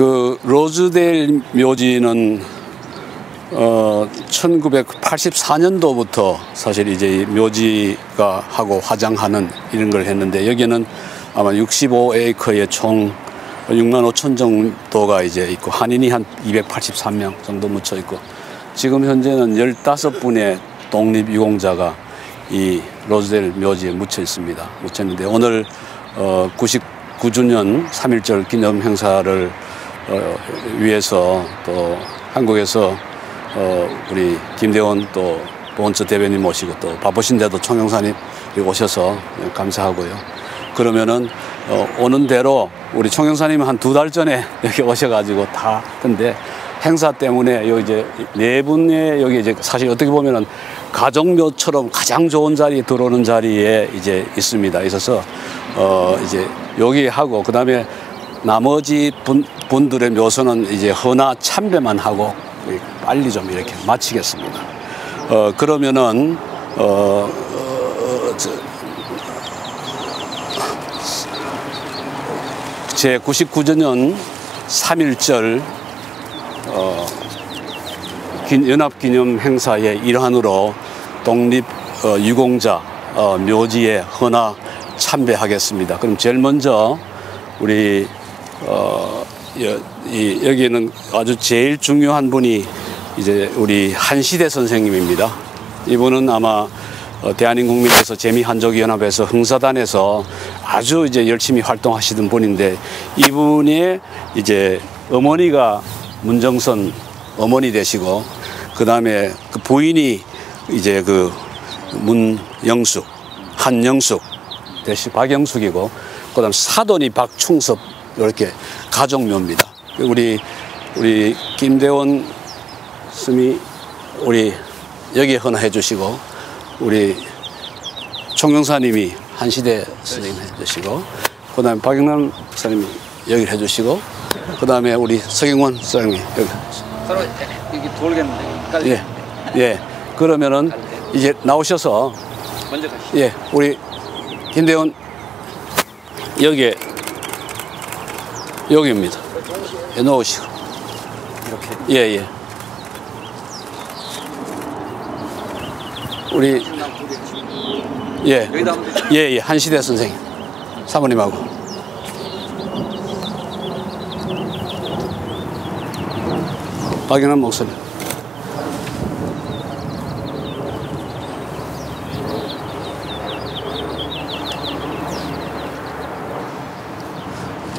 그 로즈데일 묘지는 1984년도부터 사실 이제 묘지가 하고 화장하는 이런 걸 했는데, 여기는 아마 65에이커의 총 6만 5천 정도가 이제 있고, 한인이 한 283명 정도 묻혀 있고, 지금 현재는 15분의 독립유공자가 이 로즈데일 묘지에 묻혀 있습니다. 묻혔는데, 오늘 99주년 3.1절 기념 행사를 위해서 또 한국에서 우리 김대원 또 보훈처 대변인 모시고 또 바쁘신데도 총영사님 오셔서 감사하고요. 그러면은 오는 대로 우리 총영사님은 한 2달 전에 여기 오셔가지고 다, 근데 행사 때문에 여기 이제 4분의 여기 이제 사실 어떻게 보면은 가족묘처럼 가장 좋은 자리에 들어오는 자리에 이제 있습니다. 있어서 이제 여기 하고, 그 다음에 나머지 분들의 묘소는 이제 헌화 참배만 하고 빨리 좀 이렇게 마치겠습니다. 그러면은 제 99주년 3.1절 연합기념 행사의 일환으로 독립유공자 묘지에 헌화 참배하겠습니다. 그럼 제일 먼저 우리 여기에는 아주 제일 중요한 분이 이제 우리 한시대 선생님입니다. 이분은 아마 대한민국민에서 재미한족연합에서 흥사단에서 아주 이제 열심히 활동하시던 분인데, 이분의 이제 어머니가 문정선 어머니 되시고, 그 다음에 그 부인이 이제 그 문영숙, 한영숙 대시 박영숙이고, 그 다음 사돈이 박충섭, 이렇게 가족묘입니다. 우리 김대원 스님이 우리 여기에 헌화해 주시고, 우리 총영사님이 한시대 스님 해주시고, 그 다음에 박영남 스님이 여기를 해주시고, 그 다음에 우리 서경원 스님이 여기. 서로 여기 돌겠는데. 예. 그러면은 이제 나오셔서 먼저 가시죠. 예, 우리 김대원 여기입니다. 예, 놓으시고. 이렇게. 예. 우리 예, 한시대 선생님 사모님하고 박연한 목사님.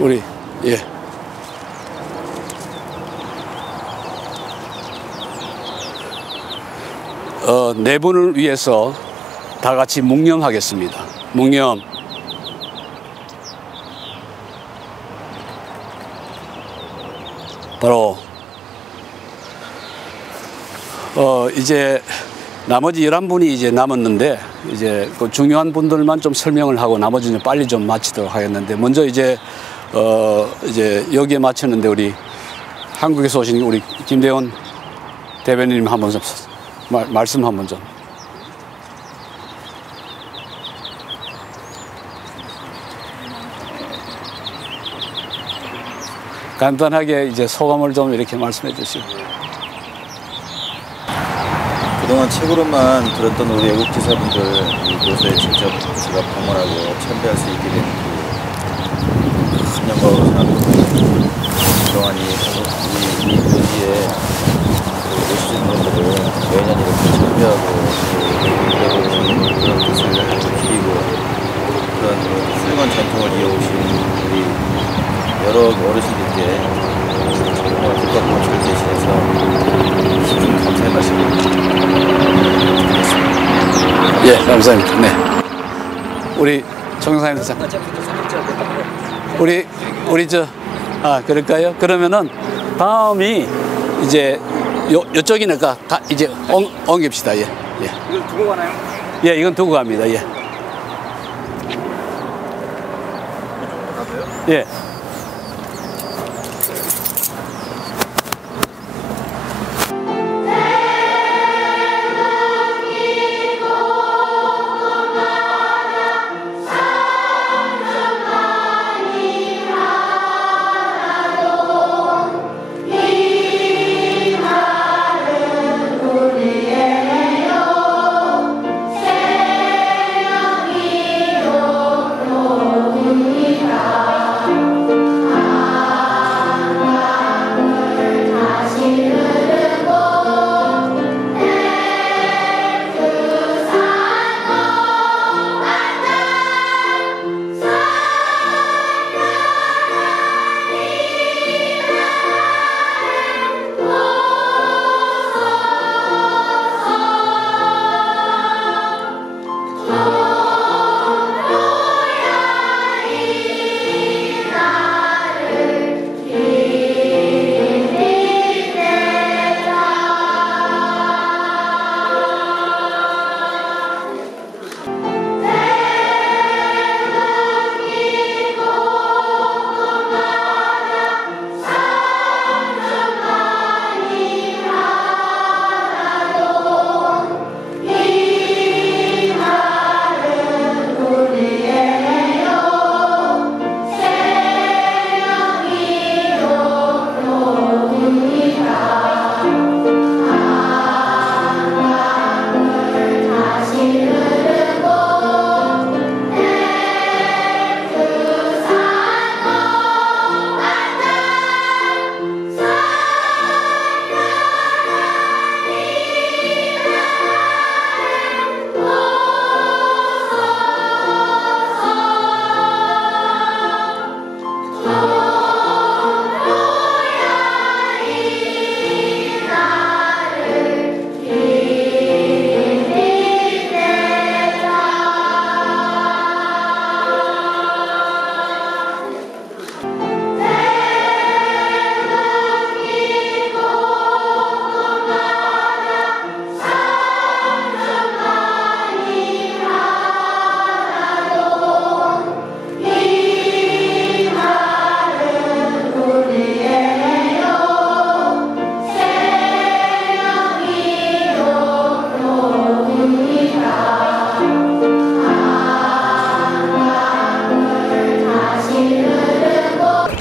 우리 예. 네 분을 위해서 다 같이 묵념하겠습니다. 묵념. 바로 이제 나머지 11분이 이제 남았는데, 이제 그 중요한 분들만 좀 설명을 하고 나머지는 빨리 좀 마치도록 하겠는데, 먼저 이제 여기에 마쳤는데, 우리 한국에서 오신 우리 김대원 대변인님 한번 좀 말씀 한번 좀. 간단하게 이제 소감을 좀 이렇게 말씀해 주시고. 그동안 책으로만 들었던 우리 외국 기사분들 이곳에 직접 제가 방문하고 참배할 수 있게 된 큰 영광으로 생각합니다. 그동안 이 묘지에 오시는 분들을 매년 이렇게 참배하고 그런 뜻을 기리고 그런 훌륭한 전통을 이어오신 우리 여러 어르신들께 정말 국가 공헌을 대신해서 깊은 감사의 말씀을 드리겠습니다. 예, 감사합니다. 네. 우리 총영사님 선생님. 우리 그럴까요? 그러면은 다음이 이제 요쪽이니까 이제 옮깁시다. 예. 이걸 두고 가나요? 예, 이건 두고 갑니다. 예. 예.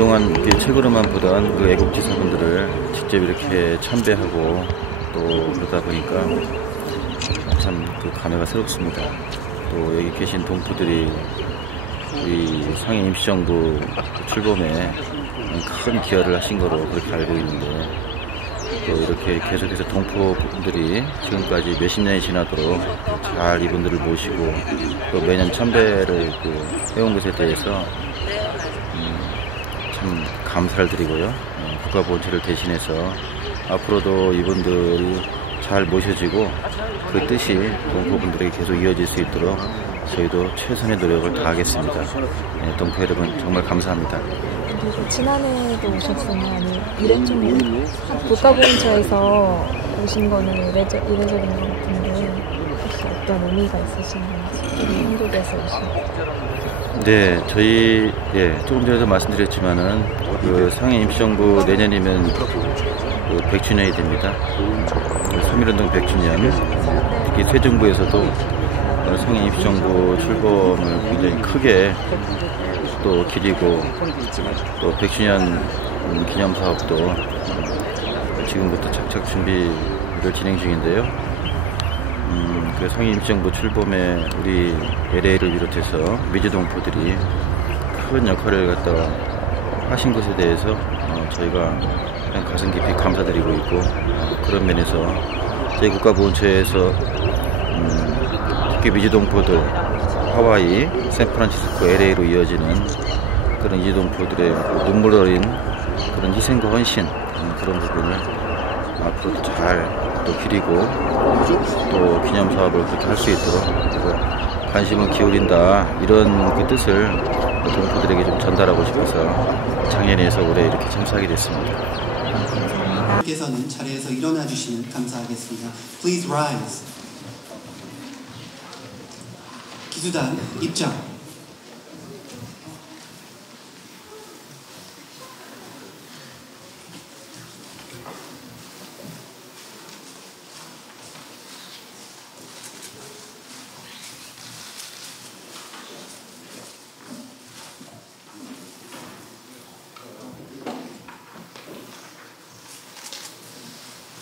그동안 이렇게 책으로만 보던 그 애국지사분들을 직접 이렇게 참배하고 또 그러다 보니까 참 그 감회가 새롭습니다. 또 여기 계신 동포들이 우리 상해 임시정부 출범에 큰 기여를 하신 거로 그렇게 알고 있는데, 또 이렇게 계속해서 동포분들이 지금까지 몇십 년이 지나도록 잘 이분들을 모시고 또 매년 참배를 해온 것에 대해서 참 감사를 드리고요. 국가보훈처를 대신해서 앞으로도 이분들이 잘 모셔지고 그 뜻이 동포분들에게 계속 이어질 수 있도록 저희도 최선의 노력을 다하겠습니다. 동포 여러분 정말 감사합니다. 그리고 지난해에도 오셨으면 아니 이례적인 국가보훈처에서 오신 거는 이례적인 것 같은데 혹시 어떤 의미가 있으신지 한국에서 오신? 네, 저희 조금 전에도 말씀드렸지만은 그 상해 임시정부 내년이면 그 100주년이 됩니다. 3.1운동 100주년, 특히 새 정부에서도 상해 임시정부 출범을 굉장히 크게 또 기리고 또 100주년 기념사업도 지금부터 착착 준비를 진행 중인데요. 그 상해 임시정부 출범에 우리 LA를 비롯해서 미주동포들이 큰 역할을 갖다 하신 것에 대해서 저희가 가슴 깊이 감사드리고 있고, 그런 면에서 저희 국가보훈처에서 특히 미주동포들 하와이, 샌프란시스코, LA로 이어지는 그런 미주동포들의 눈물 어린 그런 희생과 헌신, 그런 부분을 앞으로도 잘 또 기리고 또 기념사업을 그렇게 할 수 있도록 관심을 기울인다, 이런 그 뜻을 동포들에게 좀 전달하고 싶어서 작년에서 올해 이렇게 참석하게 됐습니다. 께서는 자리에서 일어나 주시면 감사하겠습니다. Please rise. 기수단 입장.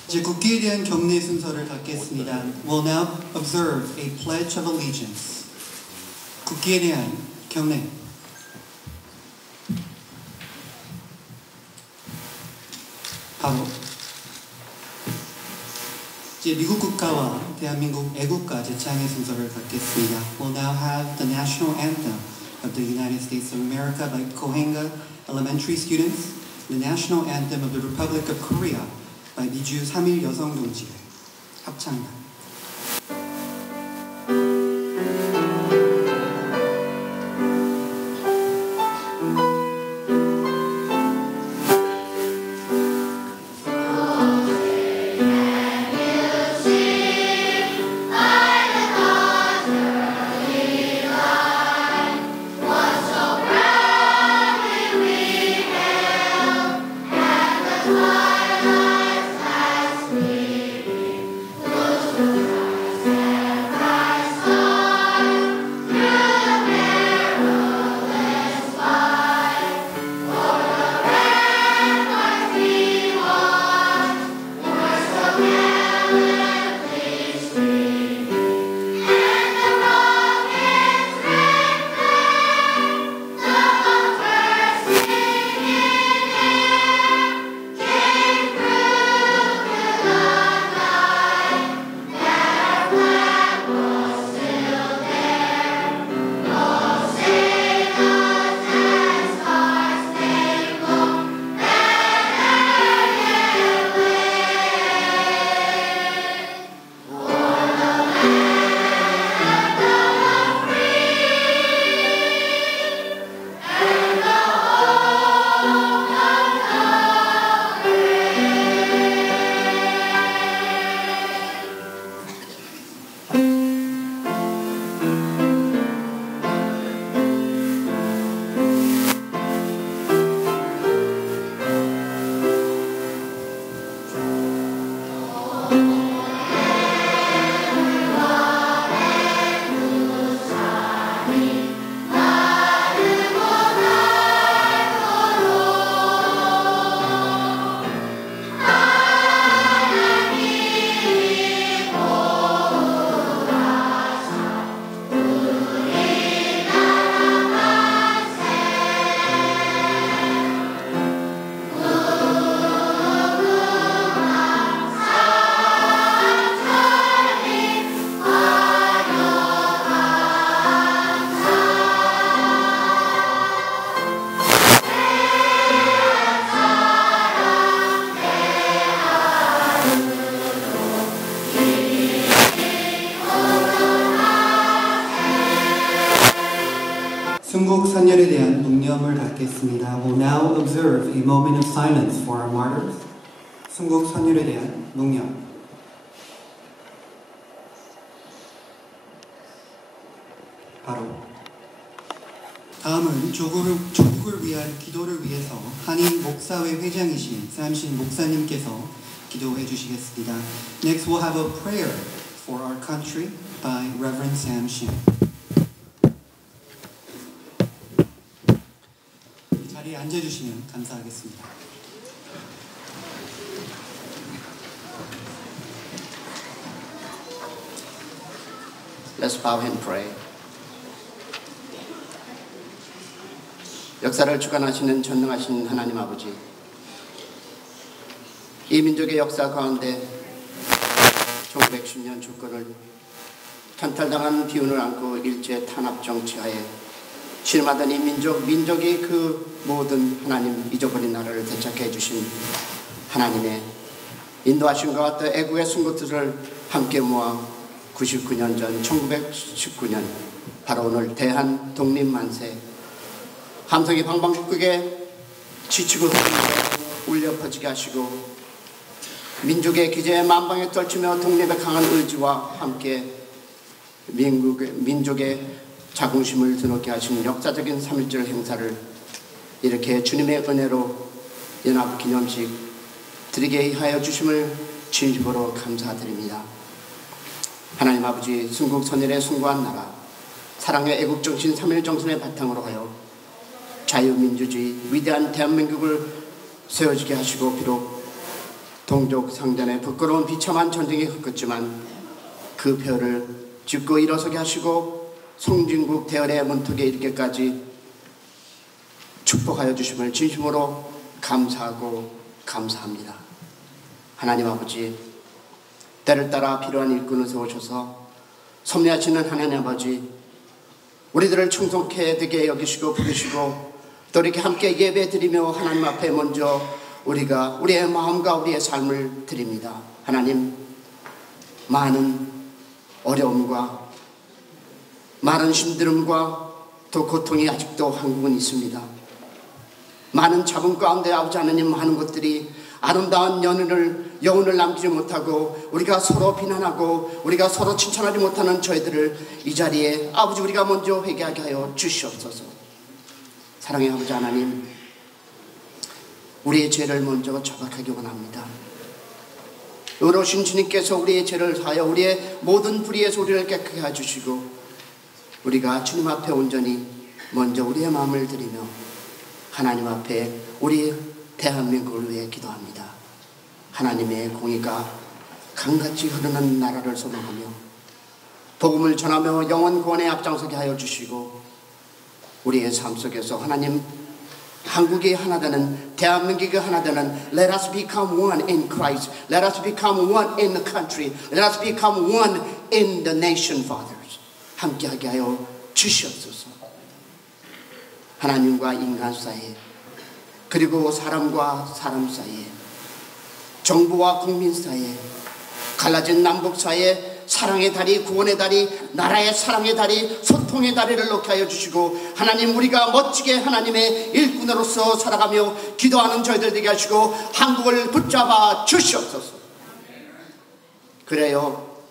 이제 국기에 대한 경례 순서를 갖겠습니다. We'll now observe a pledge of allegiance. 국기에 대한 경례. 바로 이제 미국 국가와 대한민국 애국가 제창의 순서를 갖겠습니다. We'll now have the national anthem of the United States of America by Kohenga Elementary students, the national anthem of the Republic of Korea by 미주 3.1 여성동지회 합창단. 대한 묵념을 갖겠습니다. We'll now observe a moment of silence for our martyrs. 순국 선율에 대한 묵념. 바로 다음은 조국을 위한 기도를 위해서 한인 목사회 회장이신 샘신 목사님께서 기도해 주시겠습니다. Next we'll have a prayer for our country by Reverend Sam Shin. 이 자리에 앉아주시면 감사하겠습니다. Let's bow and pray. 역사를 주관하시는 전능하신 하나님 아버지, 이 민족의 역사 가운데 1910년 주권을 탄탈당한 기운을 안고 일제 탄압 정치하에 실마던 이 민족이 그 모든 하나님 잊어버린 나라를 되찾게 해주신 하나님의 인도하심과 또 애국의 순고들을 함께 모아 99년 전 1919년 바로 오늘 대한 독립만세 함성이 방방곡곡에 지치고 울려 퍼지게 하시고 민족의 기제에 만방에 떨치며 독립의 강한 의지와 함께 민족의 자긍심을 드높게 하시는 역사적인 3.1절 행사를 이렇게 주님의 은혜로 연합기념식 드리게 하여 주심을 진심으로 감사드립니다. 하나님 아버지, 순국 선열의 숭고한 나라, 사랑의 애국정신 3.1 정신의 바탕으로 하여 자유민주주의 위대한 대한민국을 세워지게 하시고 비록 동족 상전의 부끄러운 비참한 전쟁이 헛겼지만 그 표를 짚고 일어서게 하시고 송진국 대열의 문턱에 이르기까지 축복하여 주심을 진심으로 감사하고 감사합니다. 하나님 아버지, 때를 따라 필요한 일꾼을 세우셔서 섭리하시는 하나님 아버지, 우리들을 충성케 되게 여기시고 부르시고 또 이렇게 함께 예배 드리며 하나님 앞에 먼저 우리가 우리의 마음과 우리의 삶을 드립니다. 하나님, 많은 어려움과 많은 힘듦과 또 고통이 아직도 한국은 있습니다. 많은 잡음 가운데 아버지 하나님, 많은 것들이 아름다운 여운을 남기지 못하고 우리가 서로 비난하고 우리가 서로 칭찬하지 못하는 저희들을 이 자리에 아버지 우리가 먼저 회개하게 하여 주시옵소서. 사랑의 아버지 하나님, 우리의 죄를 먼저 자각하기 원합니다. 의로우신 주님께서 우리의 죄를 사하여 우리의 모든 불의에서 우리를 깨끗하게 해주시고 우리가 주님 앞에 온전히 먼저 우리의 마음을 드리며 하나님 앞에 우리 대한민국을 위해 기도합니다. 하나님의 공의가 강같이 흐르는 나라를 소망하며 복음을 전하며 영원 구원에 앞장서게 하여 주시고 우리의 삶 속에서 하나님, 한국이 하나 되는, 대한민국이 하나 되는 Let us become one in Christ. Let us become one in the country. Let us become one in the nation, fathers. 함께하게 하여 주시옵소서. 하나님과 인간 사이에, 그리고 사람과 사람 사이에, 정부와 국민 사이에, 갈라진 남북 사이에 사랑의 다리, 구원의 다리, 나라의 사랑의 다리, 소통의 다리를 놓게 하여 주시고 하나님, 우리가 멋지게 하나님의 일꾼으로서 살아가며 기도하는 저희들 되게 하시고 한국을 붙잡아 주시옵소서. 그래요,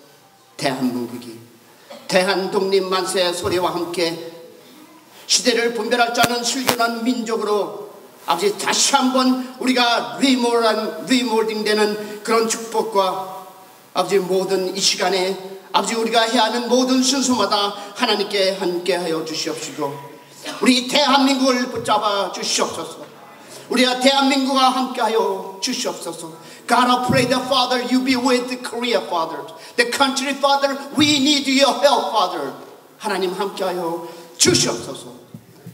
대한민국이 대한 독립만세 소리와 함께 시대를 분별할 줄 아는 슬기로운 민족으로 아버지 다시 한번 우리가 리몰딩되는 그런 축복과 아버지 모든 이 시간에 아버지 우리가 해야 하는 모든 순서마다 하나님께 함께하여 주시옵시고 우리 대한민국을 붙잡아 주시옵소서. 우리가 대한민국과 함께하여 주시옵소서. God, I pray that Father, you be with the Korea, Father, the country, Father. We need your help, Father. 하나님 함께하여 주시옵소서.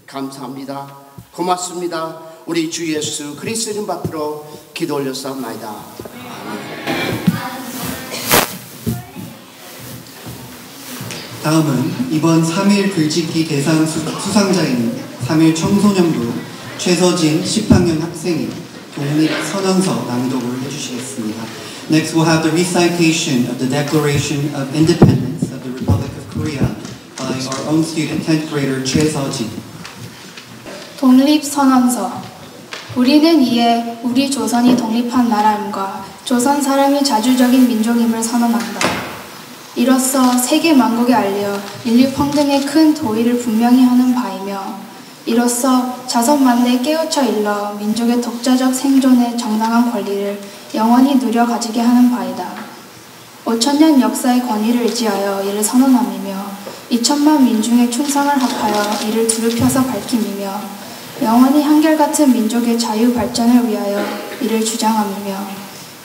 감사합니다. 고맙습니다. 우리 주 예수 그리스도 이름 받들어 기도 올렸사옵나이다. 아멘. 다음은 이번 3.1 글짓기 대상 수상자인 3.1 청소년부 최서진 10학년 학생이 독립선언서 낭독을 해주시겠습니다. Next we'll have the recitation of the Declaration of Independence of the Republic of Korea by our own student 10th grader 최서진. 독립선언서. 우리는 이에 우리 조선이 독립한 나라임과 조선 사람이 자주적인 민족임을 선언한다. 이로써 세계 만국에 알려 인류 평등의 큰 도의를 분명히 하는 바이며 이로써 자선만대에 깨우쳐 일러 민족의 독자적 생존의 정당한 권리를 영원히 누려 가지게 하는 바이다. 5천년 역사의 권위를 의지하여 이를 선언함이며 2천만 민중의 충성을 합하여 이를 두릅펴서 밝힘이며 영원히 한결같은 민족의 자유 발전을 위하여 이를 주장함이며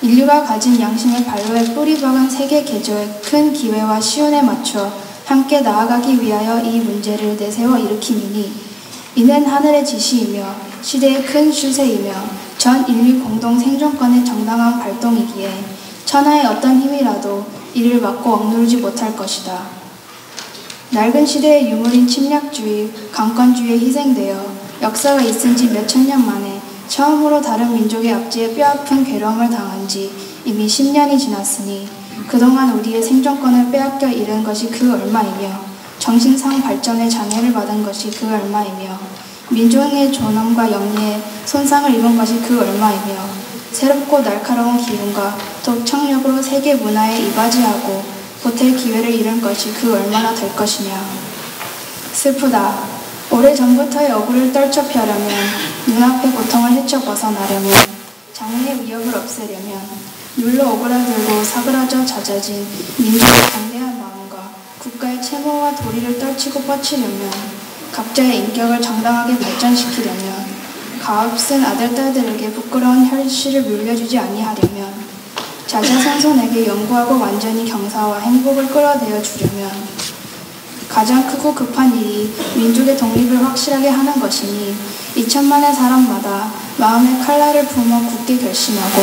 인류가 가진 양심의 발로에 뿌리 박은 세계 개조의 큰 기회와 시온에 맞춰 함께 나아가기 위하여 이 문제를 내세워 일으킴이니 이는 하늘의 지시이며 시대의 큰 추세이며 전 인류 공동 생존권의 정당한 발동이기에 천하의 어떤 힘이라도 이를 막고 억누르지 못할 것이다. 낡은 시대의 유물인 침략주의, 강권주의에 희생되어 역사가 있은 지 몇천 년 만에 처음으로 다른 민족의 압제에 뼈아픈 괴로움을 당한 지 이미 10년이 지났으니 그동안 우리의 생존권을 빼앗겨 잃은 것이 그 얼마이며 정신상 발전에 장애를 받은 것이 그 얼마이며 민족의 존엄과 영리에 손상을 입은 것이 그 얼마이며 새롭고 날카로운 기운과 독창력으로 세계 문화에 이바지하고 보탤 기회를 잃은 것이 그 얼마나 될 것이냐. 슬프다. 오래전부터의 억울을 떨쳐 펴려면 눈앞의 고통을 헤쳐 벗어나려면 장애의 위협을 없애려면 눌러 오그라들고 사그라져 잦아진 민족의 강대한 마음과 국가의 채무와 도리를 떨치고 뻗치려면 각자의 인격을 정당하게 발전시키려면 가엾은 아들딸들에게 부끄러운 현실을 물려주지 아니하려면 자자손손에게 영구하고 완전히 경사와 행복을 끌어내어 주려면 가장 크고 급한 일이 민족의 독립을 확실하게 하는 것이니 2천만의 사람마다 마음의 칼날을 품어 굳게 결심하고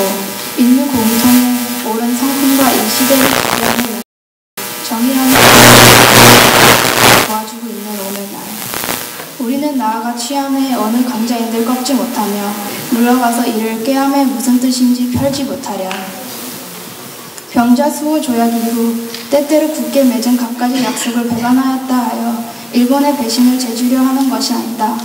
인류 공통의 옳은 성품과 이 시대의 기량을 정의하는 도와주고 있는 오늘날 우리는 나아가 취함에 어느 강자인들 꺾지 못하며 물러가서 이를 꾀함에 무슨 뜻인지 펼지 못하랴. 병자 수호 조약 이후 때때로 굳게 맺은 갖가지 약속을 배반하였다 하여 일본의 배신을 재주려 하는 것이 아니다.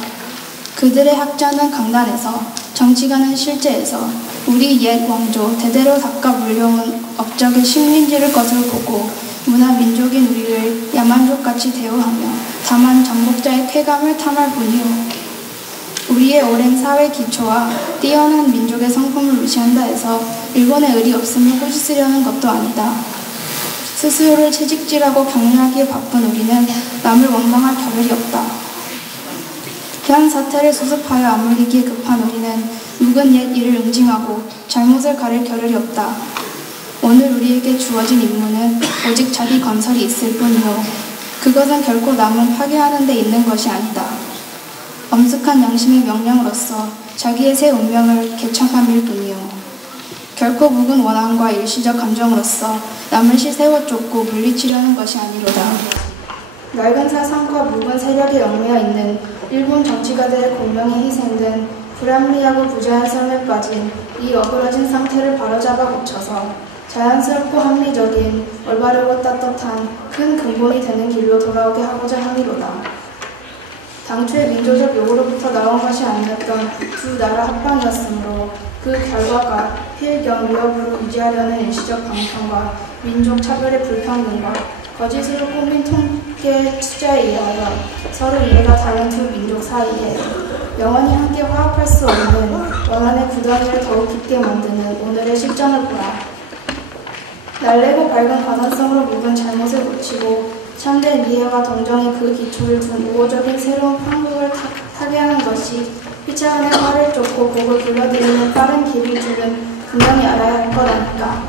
그들의 학자는 강단에서 정치가는 실제에서 우리 옛 왕조 대대로 닦아 물려온 업적의 식민지를 것을 보고 문화 민족인 우리를 야만족같이 대우하며 다만 정복자의 쾌감을 탐할 뿐이오. 우리의 오랜 사회 기초와 뛰어난 민족의 성품을 무시한다 해서 일본의 의리 없음을 꾸짖으려는 것도 아니다. 스스로를 채찍질하고 격려하기에 바쁜 우리는 남을 원망할 겨를이 없다. 현 사태를 수습하여 악물리기에 급한 우리는 묵은 옛 일을 응징하고 잘못을 가릴 겨를이 없다. 오늘 우리에게 주어진 임무는 오직 자기 건설이 있을 뿐이요. 그것은 결코 남을 파괴하는 데 있는 것이 아니다. 엄숙한 양심의 명령으로서 자기의 새 운명을 개척함일 뿐이요. 결코 묵은 원한과 일시적 감정으로서 남을 시세워 쫓고 물리치려는 것이 아니로다. 낡은 사상과 묵은 세력에 얽매여 있는 일본 정치가들의 공명에 희생된 불합리하고 부자연 삶에 빠진 이 어그러진 상태를 바로잡아 고쳐서 자연스럽고 합리적인 올바르고 떳떳한 큰 근본이 되는 길로 돌아오게 하고자 함이로다. 당초의 민족적 요구로부터 나온 것이 아니었던 두 나라 합방이었으므로 그 결과가 필경 위협으로 유지하려는 일시적 방편과 민족 차별의 불평등과 거짓으로 꾸민 통계 투자에 의하여 서로 이해가 다른 두 민족 사이에 영원히 함께 화합할 수 없는 원한의 구덩이를 더욱 깊게 만드는 오늘의 실전을 보라. 날래고 밝은 가산성으로 묵은 잘못을 고치고 참된 이해와 동정의 그 기초를 둔 우호적인 새로운 판국을 타개하는 것이 휘차안의 활을 쫓고 곡을 불러들이는 빠른 길을 줄은 분명히 알아야 할 거라니까.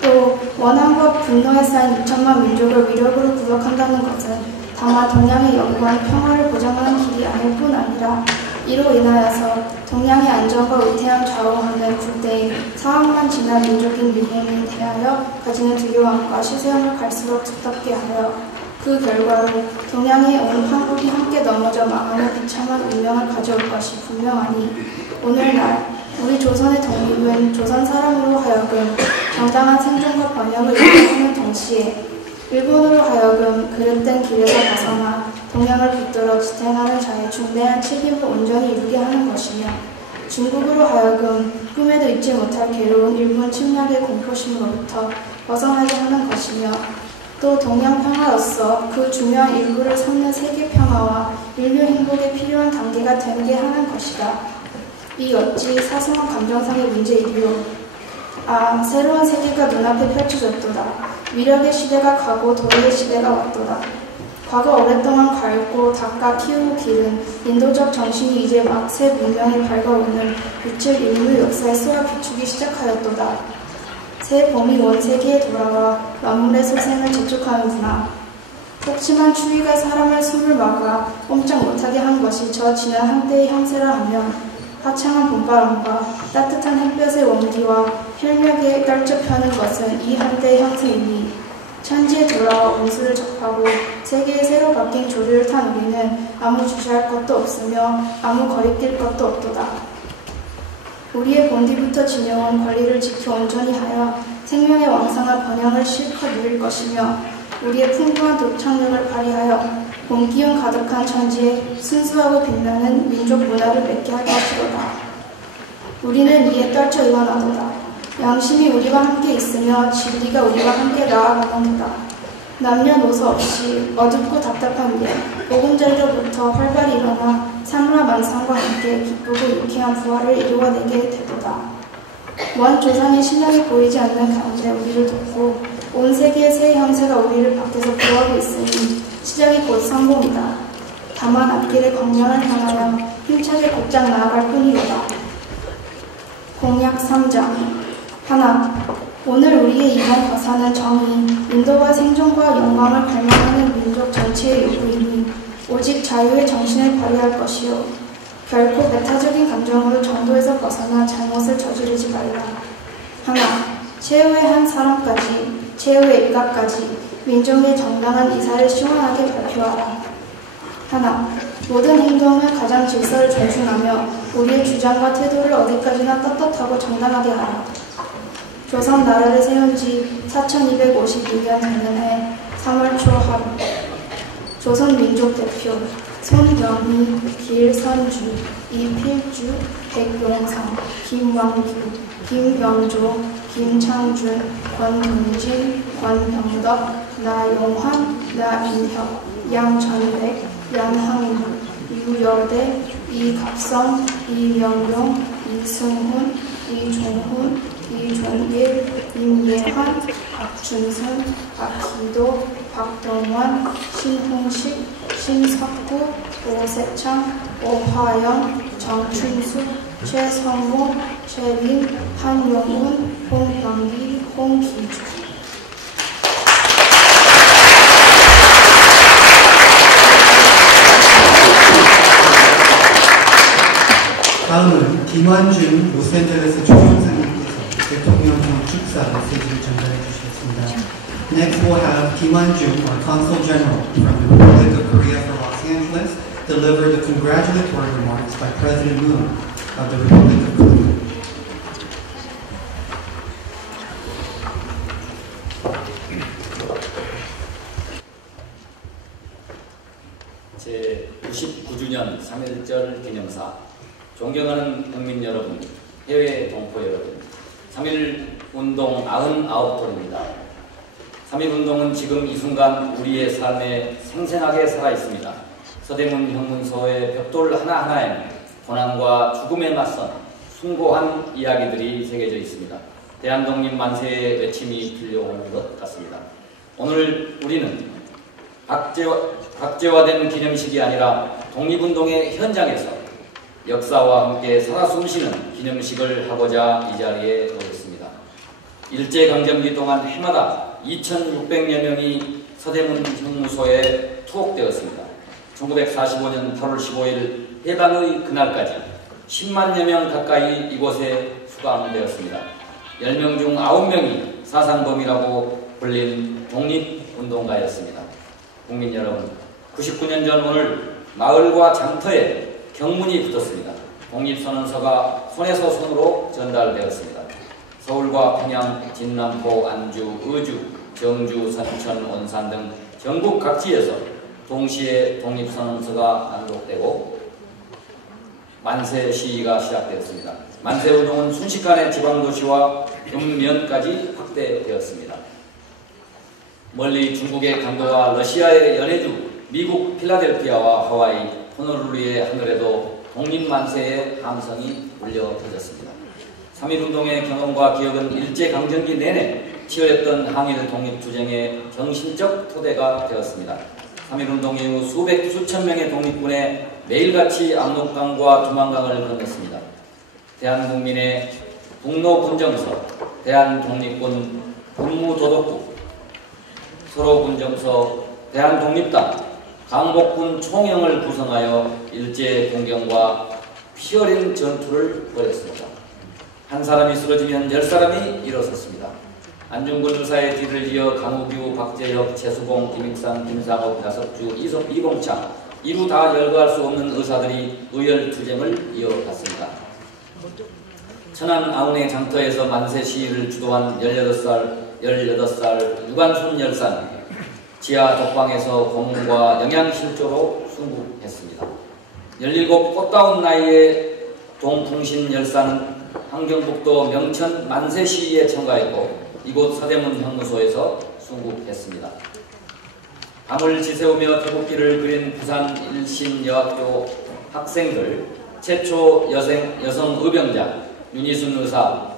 또 원한과 분노에 쌓인 2천만 민족을 위력으로 구속한다는 것은 다만 동양의 영구한 평화를 보장하는 길이 아닐 뿐 아니라 이로 인하여서 동양의 안전과 위태함 좌우하는 국대인 사학만 지난 민족인 일본에 대하여 가지는 두려움과 시세함을 갈수록 두텁게 하여 그 결과로 동양의 온 한국이 함께 넘어져 망하는 비참한 운명을 가져올 것이 분명하니 오늘날 우리 조선의 독립은 조선 사람으로 하여금 정당한 생존과 번영을 이루어가는 동시에 일본으로 하여금 그릇된 길에서 벗어나 동향을 붙들어 지탱하는 자의 중대한 책임을 온전히 이루게 하는 것이며 중국으로 하여금 꿈에도 잊지 못할 괴로운 일본 침략의 공포심으로부터 벗어나게 하는 것이며 또 동양 평화로서 그 중요한 일부를 삼는 세계 평화와 인류 행복에 필요한 단계가 되게 하는 것이다. 이 어찌 사소한 감정상의 문제이리요. 아, 새로운 세계가 눈앞에 펼쳐졌도다. 위력의 시대가 가고 도리의 시대가 왔도다. 과거 오랫동안 갈고 닦아 키우고 기른 인도적 정신이 이제 막 새 문명이 밝아오는 빛을 인류 역사에 쏘아 비추기 시작하였도다. 새 봄이 온 세계에 돌아와 만물의 소생을 재촉하는구나. 혹시만 추위가 사람의 숨을 막아 꼼짝 못하게 한 것이 저 지난 한때의 형세라 하면 화창한 봄바람과 따뜻한 햇볕의 온기와 혈맥에 떨쳐 펴는 것은 이 한때의 형세이니 천지에 돌아와 온수를 접하고 세계의 새로 바뀐 조류를 탄 우리는 아무 주저할 것도 없으며 아무 거리낄 것도 없도다. 우리의 본디부터 지녀온 권리를 지켜 온전히 하여 생명의 왕성한 번영을 실컷 누릴 것이며 우리의 풍부한 독창력을 발휘하여 봄기운 가득한 천지에 순수하고 빛나는 민족 문화를 맺게 할 것이로다. 우리는 이에 떨쳐 일어나도다. 양심이 우리와 함께 있으며 진리가 우리와 함께 나아가는도다. 남녀노소 없이 어둡고 답답한 게 오금절로부터 활발히 일어나 산라만상과 함께 기쁘고 유쾌한 부활을 이루어내게 되도다. 먼 조상의 신랑이 보이지 않는 가운데 우리를 돕고 온 세계의 새 형세가 우리를 밖에서 보호하고 있으니 시작이 곧 성공이다. 다만 앞길의 광명을 향하여 힘차게 곧장 나아갈 뿐이로다. 공약 3장 하나, 오늘 우리의 이번 거사는 정의, 인도와 생존과 영광을 갈망하는 민족 전체의 요구이니 오직 자유의 정신을 발휘할 것이요. 결코 배타적인 감정으로 정도에서 벗어나 잘못을 저지르지 말라. 하나, 최후의 한 사람까지, 최후의 일각까지 민족의 정당한 이사를 시원하게 발표하라. 하나, 모든 행동을 가장 질서를 존중하며 우리의 주장과 태도를 어디까지나 떳떳하고 정당하게 하라. 조선 나라를 세운 지 4252년 되는 해 3월 초 하루 조선 민족 대표 손병희, 길선주, 이필주, 백용상, 김왕규, 김병조, 김창준, 권동진, 권병덕, 나용환, 나인혁, 양전백, 양항우, 유여대, 이갑성, 이명용, 이승훈, 이종훈, 이종일, 임예환, 박준선, 박희도, 박동원, 신홍식, 신석구, 오세창, 오화영, 정춘숙, 최성모, 최린, 한용훈, 홍병기, 홍기주. 다음은 김완준 로스앤젤레스 총영사님께서 대통령령 축사 메시지를 전달해 주시겠습니다. Next we'll have Kim Wan-jun, our Consul General from the Republic of Korea for Los Angeles, deliver the congratulatory remarks by President Moon of the Republic of Korea. 제99주년 3.1절 기념사, 존경하는 국민 여러분, 해외 동포 여러분, 3.1운동 99돌입니다. 3.1운동은 지금 이 순간 우리의 삶에 생생하게 살아있습니다. 서대문 형문소의 벽돌 하나하나에는 고난과 죽음에 맞선 숭고한 이야기들이 새겨져 있습니다. 대한독립 만세의 외침이 들려오는 것 같습니다. 오늘 우리는 박제화된 기념식이 아니라 독립운동의 현장에서 역사와 함께 살아 숨쉬는 기념식을 하고자 이 자리에 오겠습니다. 일제강점기 동안 해마다 2,600여 명이 서대문 형무소에 투옥되었습니다. 1945년 8월 15일 해방의 그날까지 10만여 명 가까이 이곳에 수감되었습니다. 10명 중 9명이 사상범이라고 불린 독립운동가였습니다. 국민 여러분, 99년 전 오늘 마을과 장터에 경문이 붙었습니다. 독립선언서가 손에서 손으로 전달되었습니다. 서울과 평양, 진남포, 안주, 의주, 정주, 산천, 온산 등 전국 각지에서 동시에 독립선언서가 낭독되고 만세 시위가 시작되었습니다. 만세운동은 순식간에 지방도시와 읍면까지 확대되었습니다. 멀리 중국의 강도와 러시아의 연해주, 미국 필라델피아와 하와이, 호놀룰루의 하늘에도 독립만세의 함성이 울려 퍼졌습니다. 3.1운동의 경험과 기억은 일제강점기 내내 치열했던 항일 독립투쟁의 정신적 토대가 되었습니다. 3.1운동 이후 수천 명의 독립군에 매일같이 압록강과 두만강을 건넜습니다. 대한국민의 북로군정서, 대한독립군 군무도덕국, 서로군정서, 대한독립당, 강복군 총영을 구성하여 일제공경과 피어린 전투를 벌였습니다. 한 사람이 쓰러지면 10사람이 일어섰습니다. 안중근 의사의 뒤를 이어 강우규, 박재혁, 최수봉, 김익산, 김상옥, 나석주, 이봉창 이루 다 열거할 수 없는 의사들이 의열투쟁을 이어갔습니다. 천안 아운의 장터에서 만세 시위를 주도한 18살 유관순 열사는 지하 독방에서 고문과 영양실조로 순국했습니다. 17 꽃다운 나이에 동풍신 열사는 함경북도 명천 만세 시위에 참가했고 이곳 서대문 형무소에서 순국했습니다. 밤을 지새우며 태국기를 그린 부산 일신여학교 학생들, 최초 여성 의병장 윤희순 의사,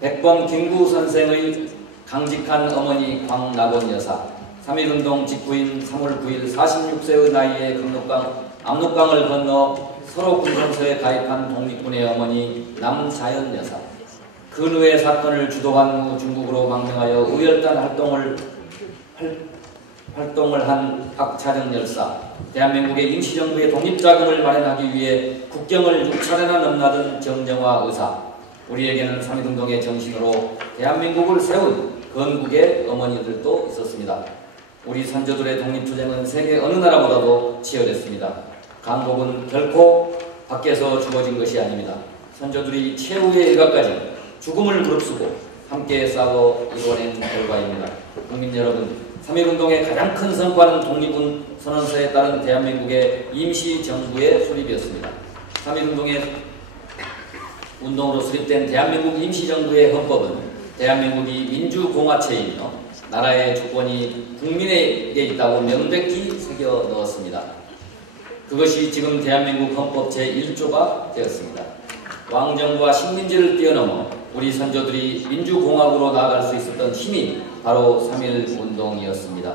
백범 김구 선생의 강직한 어머니 광낙원 여사, 3.1운동 직후인 3월 9일 46세의 나이에 압록강을 건너 서로군정서에 가입한 독립군의 어머니 남자연 여사, 근후의 사건을 주도한 후 중국으로 망명하여 의열단 활동을 한 박차정 열사, 대한민국의 임시정부의 독립자금을 마련하기 위해 국경을 6차례나 넘나든 정정화 의사, 우리에게는 3.1운동의 정신으로 대한민국을 세운 건국의 어머니들도 있었습니다. 우리 선조들의 독립투쟁은 세계 어느 나라보다도 치열했습니다. 강복은 결코 밖에서 주어진 것이 아닙니다. 선조들이 최후의 일각까지 죽음을 무릅쓰고 함께 싸워 이뤄낸 결과입니다. 국민 여러분, 3.1운동의 가장 큰 성과는 독립운 선언서에 따른 대한민국의 임시정부의 수립이었습니다. 3.1운동의 운동으로 수립된 대한민국 임시정부의 헌법은 대한민국이 민주공화체이며 나라의 주권이 국민에게 있다고 명백히 새겨 넣었습니다. 그것이 지금 대한민국 헌법 제1조가 되었습니다. 왕정과 식민지를 뛰어넘어 우리 선조들이 민주공화국으로 나아갈 수 있었던 힘이 바로 3.1운동이었습니다.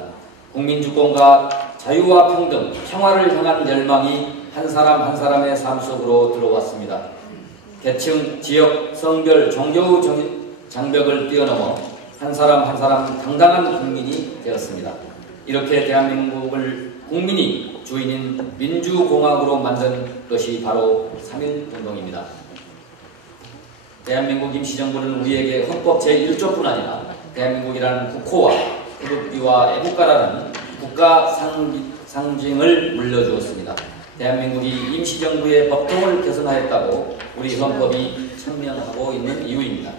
국민주권과 자유와 평등, 평화를 향한 열망이 한 사람 한 사람의 삶 속으로 들어왔습니다. 계층, 지역, 성별, 종교의 장벽을 뛰어넘어 한 사람 한 사람 당당한 국민이 되었습니다. 이렇게 대한민국을 국민이 주인인 민주공화국으로 만든 것이 바로 3.1운동입니다. 대한민국 임시정부는 우리에게 헌법 제1조뿐 아니라 대한민국이라는 국호와 태극기와 애국가라는 국가 상징을 물려주었습니다. 대한민국이 임시정부의 법통을 개선하였다고 우리 헌법이 천명하고 있는 이유입니다.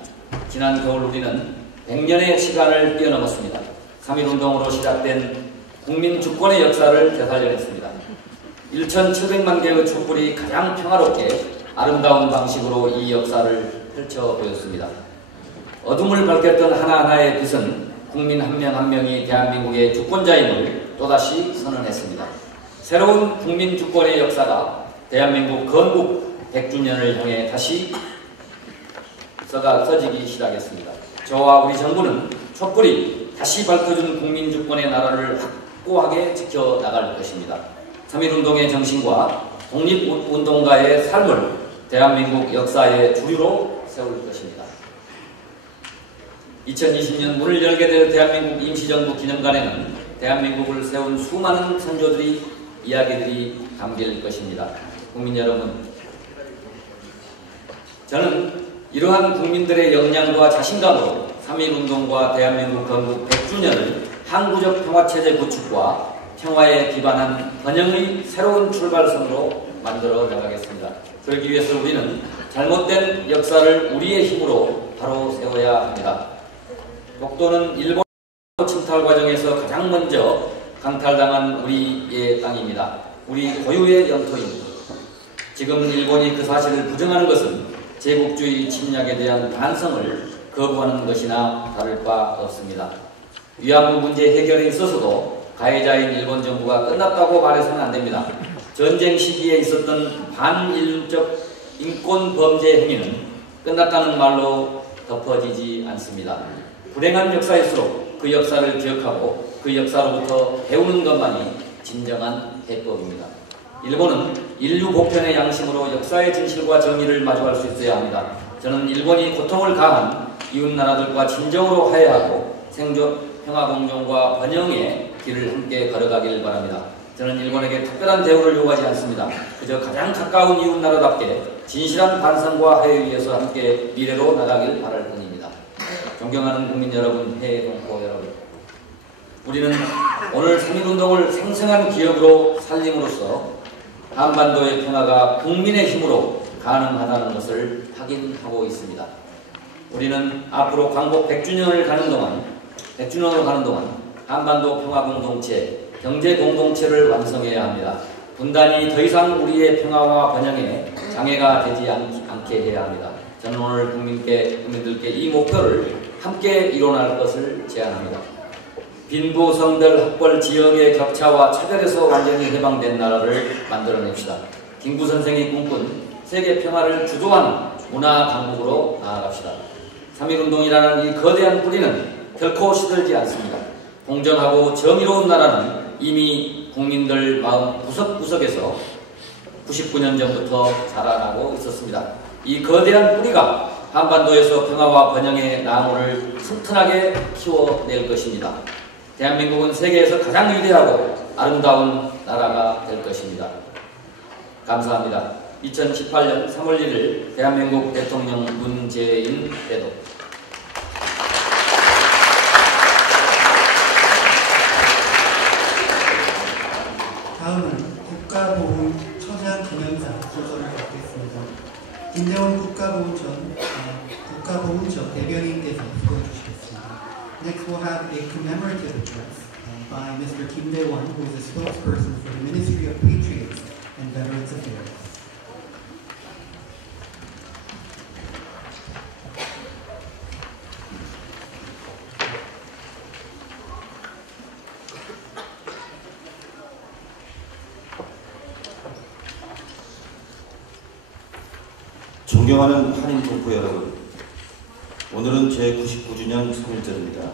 지난 겨울 우리는 100년의 시간을 뛰어넘었습니다. 3.1운동으로 시작된 국민 주권의 역사를 되살려냈습니다. 1,700만 개의 촛불이 가장 평화롭게 아름다운 방식으로 이 역사를 펼쳐 보였습니다. 어둠을 밝혔던 하나하나의 빛은 국민 한 명 한 명이 대한민국의 주권자임을 또다시 선언했습니다. 새로운 국민 주권의 역사가 대한민국 건국 100주년을 향해 다시 써지기 시작했습니다. 저와 우리 정부는 촛불이 다시 밝혀준 국민 주권의 나라를 확고하게 지켜나갈 것입니다. 3.1운동의 정신과 독립운동가의 삶을 대한민국 역사의 주류로 세울 것입니다. 2020년 문을 열게 될 대한민국 임시정부 기념관에는 대한민국을 세운 수많은 선조들의 이야기들이 담길 것입니다. 국민 여러분, 저는 이러한 국민들의 역량과 자신감으로 3.1운동과 대한민국 건국 100주년을 항구적 평화체제 구축과 평화에 기반한 번영의 새로운 출발선으로 만들어 나가겠습니다. 그러기 위해서 우리는 잘못된 역사를 우리의 힘으로 바로 세워야 합니다. 독도는 일본 침탈 과정에서 가장 먼저 강탈당한 우리의 땅입니다. 우리 고유의 영토입니다. 지금 일본이 그 사실을 부정하는 것은 제국주의 침략에 대한 반성을 거부하는 것이나 다를 바 없습니다. 위안부 문제 해결에 있어서도 가해자인 일본 정부가 끝났다고 말해서는 안 됩니다. 전쟁 시기에 있었던 반인륜적 인권 범죄 행위는 끝났다는 말로 덮어지지 않습니다. 불행한 역사일수록 그 역사를 기억하고 그 역사로부터 배우는 것만이 진정한 해법입니다. 일본은 인류 보편의 양심으로 역사의 진실과 정의를 마주할 수 있어야 합니다. 저는 일본이 고통을 가한 이웃나라들과 진정으로 화해하고 생존, 평화공존과 번영의 길을 함께 걸어가길 바랍니다. 저는 일본에게 특별한 대우를 요구하지 않습니다. 그저 가장 가까운 이웃나라답게 진실한 반성과 화해를 위해서 함께 미래로 나가길 바랄 뿐입니다. 존경하는 국민 여러분, 해외 동포 여러분, 우리는 오늘 3.1운동을 생생한 기억으로 살림으로써 한반도의 평화가 국민의 힘으로 가능하다는 것을 확인하고 있습니다. 우리는 앞으로 광복 100주년으로 가는 동안 한반도 평화공동체, 경제공동체를 완성해야 합니다. 분단이 더 이상 우리의 평화와 번영에 장애가 되지 않게 해야 합니다. 저는 오늘 국민들께 이 목표를 함께 이뤄낼 것을 제안합니다. 빈부, 성별, 학벌, 지역의 격차와 차별에서 완전히 해방된 나라를 만들어냅시다. 김구 선생이 꿈꾼 세계 평화를 주도하는 문화 강국으로 나아갑시다. 3.1운동이라는 이 거대한 뿌리는 결코 시들지 않습니다. 공정하고 정의로운 나라는 이미 국민들 마음 구석구석에서 99년 전부터 자라나고 있었습니다. 이 거대한 뿌리가 한반도에서 평화와 번영의 나무를 튼튼하게 키워낼 것입니다. 대한민국은 세계에서 가장 위대하고 아름다운 나라가 될 것입니다. 감사합니다. 2018년 3월 1일 대한민국 대통령 문재인 대도. 다음은 국가보훈처장 기념사 소설을 받겠습니다. 김대원 국가보훈처 대변인께서 보여주시겠습니다. Next we'll have a commemorative address by Mr. Kim Dae-won, who is a spokesperson for the Ministry of Patriots and Veterans Affairs. 존경하는 한인 동포 여러분, 오늘은 제99주년 3.1절입니다.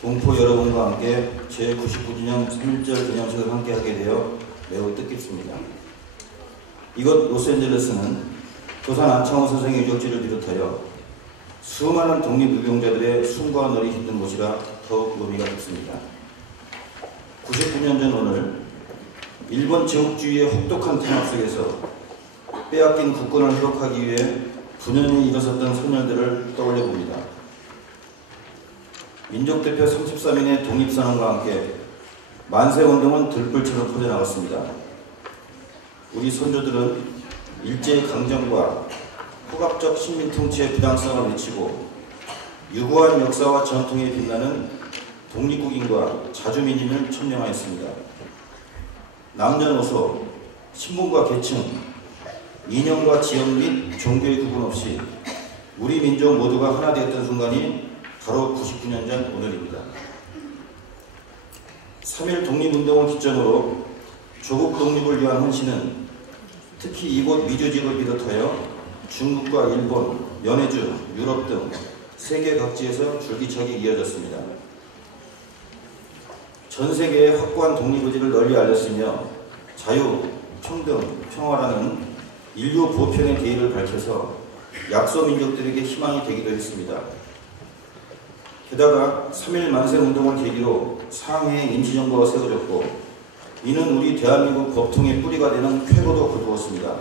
동포 여러분과 함께 제99주년 3.1절 기념식을 함께하게 되어 매우 뜻깊습니다. 이곳 로스앤젤레스는 조선 안창호 선생의 유적지를 비롯하여 수많은 독립유공자들의 숨과 널이 깃든 곳이라 더욱 의미가 깊습니다. 99년 전 오늘 일본 제국주의의 혹독한 탄압 속에서 빼앗긴 국권을 회복하기 위해 분연히 일어섰던 선열들을 떠올려 봅니다. 민족대표 33인의 독립선언과 함께 만세운동은 들불처럼 퍼져나갔습니다. 우리 선조들은 일제강점과 폭압적 식민통치의 부당성을 외치고 유구한 역사와 전통에 빛나는 독립국인과 자주민임을 천명하였습니다. 남녀노소, 신분과 계층, 이념과 지역 및 종교의 구분 없이 우리 민족 모두가 하나 되었던 순간이 바로 99년 전 오늘입니다. 3.1 독립운동을 기점으로 조국 독립을 위한 헌신은 특히 이곳 미주지를 비롯하여 중국과 일본, 연해주, 유럽 등 세계 각지에서 줄기차게 이어졌습니다. 전 세계에 확고한 독립의지를 널리 알렸으며 자유, 평등, 평화라는 인류 보편의 대의를 밝혀서 약소민족들에게 희망이 되기도 했습니다. 게다가 3.1 만세운동을 계기로 상해에 임시정부가 세워졌고 이는 우리 대한민국 법통의 뿌리가 되는 쾌거도 거두었습니다.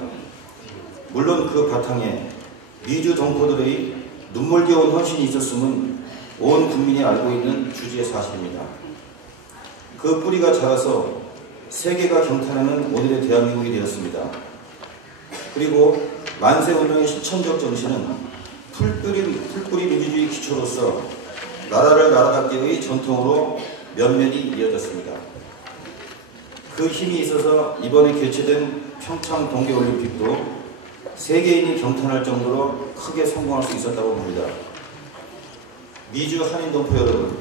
물론 그 바탕에 미주 동포들의 눈물겨운 헌신이 있었음은 온 국민이 알고 있는 주지의 사실입니다. 그 뿌리가 자라서 세계가 경탄하는 오늘의 대한민국이 되었습니다. 그리고 만세운동의 실천적 정신은 풀뿌리 민주주의 기초로서 나라를 나라답게의 전통으로 면면이 이어졌습니다. 그 힘이 있어서 이번에 개최된 평창 동계올림픽도 세계인이 경탄할 정도로 크게 성공할 수 있었다고 봅니다. 미주 한인동포 여러분,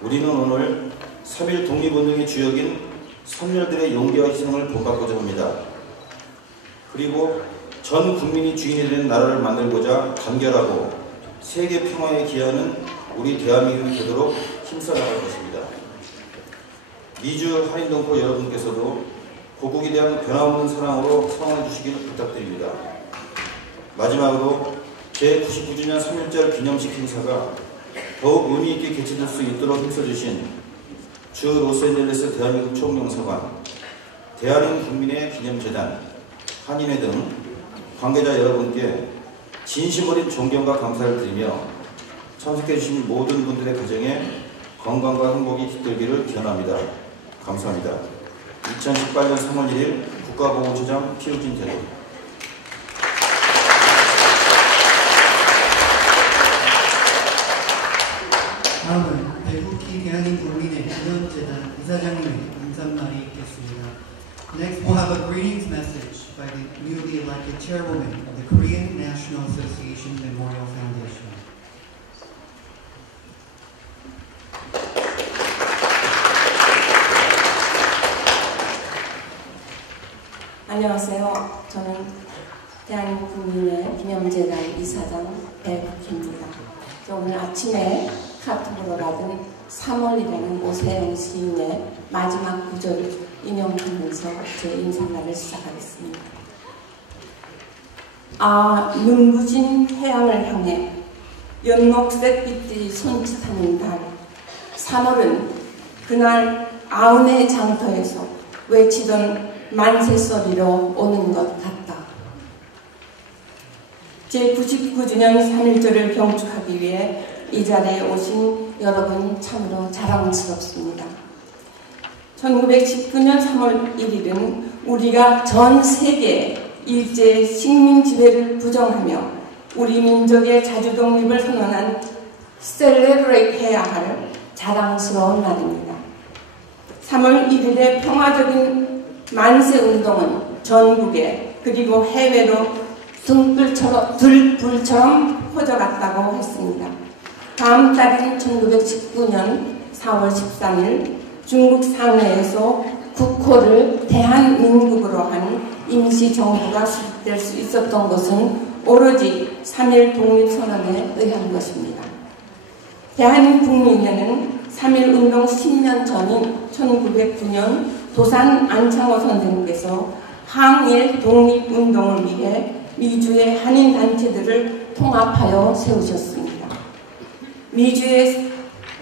우리는 오늘 3.1 독립운동의 주역인 선열들의 용기와 희생을 본받고자 합니다. 그리고 전 국민이 주인이 되는 나라를 만들고자 단결하고 세계 평화에 기여하는 우리 대한민국이 되도록 힘써 나갈 것입니다. 미주 한인동포 여러분께서도 고국에 대한 변함없는 사랑으로 성원해 주시기를 부탁드립니다. 마지막으로 제99주년 3.1절 기념식 행사가 더욱 의미 있게 개최될 수 있도록 힘써주신 주 로스앤젤레스 대한민국 총영사관, 대한민국 국민의 기념재단, 한인회 등 관계자 여러분께 진심 어린 존경과 감사를 드리며 참석해 주신 모든 분들의 가정에 건강과 행복이 깃들기를 기원합니다. 감사합니다. 2018년 3월 1일 국가보훈처장 피우진 대도. 다음은 대국기 대한민국민의 기념재단 이사장님의 인사말이 있겠습니다. Next, we'll have a greetings message by the newly elected chairwoman of the Korean National Association Memorial Foundation. 안녕하세요. 저는 대한민국 국민의 기념재단 이사장 배국희입니다. 오늘 아침에 카톡으로 받은 3월이라는 오세영 시인의 마지막 구절을 인용하면서 제 인사말을 시작하겠습니다. 눈부진 해양을 향해 연녹색 빛들이 손짓하는 달, 3월은 그날 아운의 장터에서 외치던 만세소리로 오는 것 같다. 제99주년 3.1절을 경축하기 위해 이 자리에 오신 여러분 참으로 자랑스럽습니다. 1919년 3월 1일은 우리가 전 세계 일제 식민 지배를 부정하며 우리 민족의 자주독립을 선언한 셀레브레이트 해야 할 자랑스러운 날입니다. 3월 1일의 평화적인 만세운동은 전국에 그리고 해외로 들불처럼 퍼져갔다고 했습니다. 다음 달인 1919년 4월 13일 중국 상해에서 국호를 대한민국으로 한 임시정부가 수립될 수 있었던 것은 오로지 3.1 독립선언에 의한 것입니다. 대한국민회는 3.1운동 10년 전인 1909년 도산 안창호 선생님께서 항일 독립운동을 위해 미주의 한인단체들을 통합하여 세우셨습니다.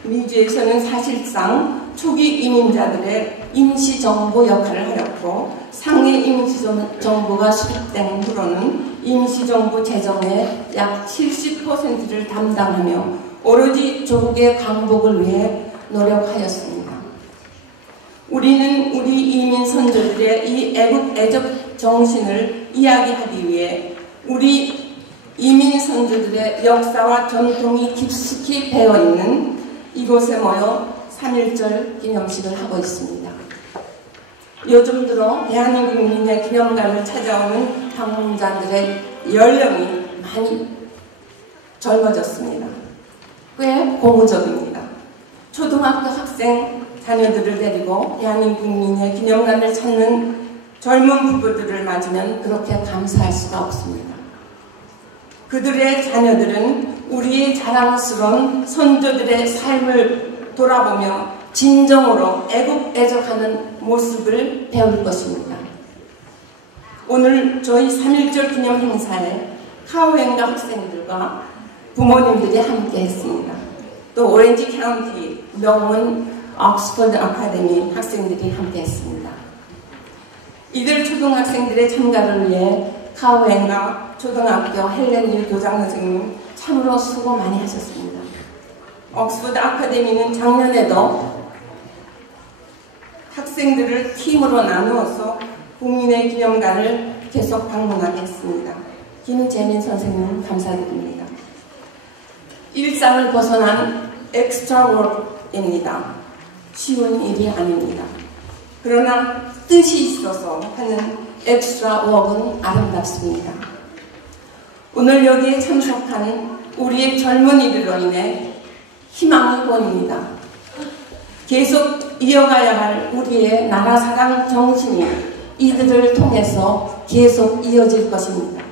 미주에서는 사실상 초기 이민자들의 임시정부 역할을 하였고 상해 임시정부가 수립된 후로는 임시정부 재정의 약 70%를 담당하며 오로지 조국의 강복을 위해 노력하였습니다. 우리는 우리 이민 선조들의 이 애국 애적 정신을 이야기하기 위해 우리 이민 선조들의 역사와 전통이 깊숙이 배어있는 이곳에 모여 3.1절 기념식을 하고 있습니다. 요즘 들어 대한민국 국민의 기념관을 찾아오는 방문자들의 연령이 많이 젊어졌습니다. 꽤 고무적입니다. 초등학교 학생 자녀들을 데리고 대한민국 국민의 기념관을 찾는 젊은 부부들을 맞으면 그렇게 감사할 수가 없습니다. 그들의 자녀들은 우리의 자랑스러운 선조들의 삶을 돌아보며 진정으로 애국애적하는 모습을 배울 것입니다. 오늘 저희 3.1절 기념 행사에 카우엔가 학생들과 부모님들이 함께 했습니다. 또 오렌지 카운티 명문 옥스퍼드 아카데미 학생들이 함께 했습니다. 이들 초등학생들의 참가를 위해 카우엔가 초등학교 헬렌일 교장 선생님 참으로 수고 많이 하셨습니다. 옥스퍼드 아카데미는 작년에도 학생들을 팀으로 나누어서 국민의 기념관을 계속 방문하게 했습니다. 김재민 선생님 감사드립니다. 일상을 벗어난 엑스트라 워크입니다. 쉬운 일이 아닙니다. 그러나 뜻이 있어서 하는 엑스트라 워크는 아름답습니다. 오늘 여기에 참석한 우리의 젊은이들로 인해 희망이 보입니다. 계속 이어가야 할 우리의 나라 사랑 정신이 이들을 통해서 계속 이어질 것입니다.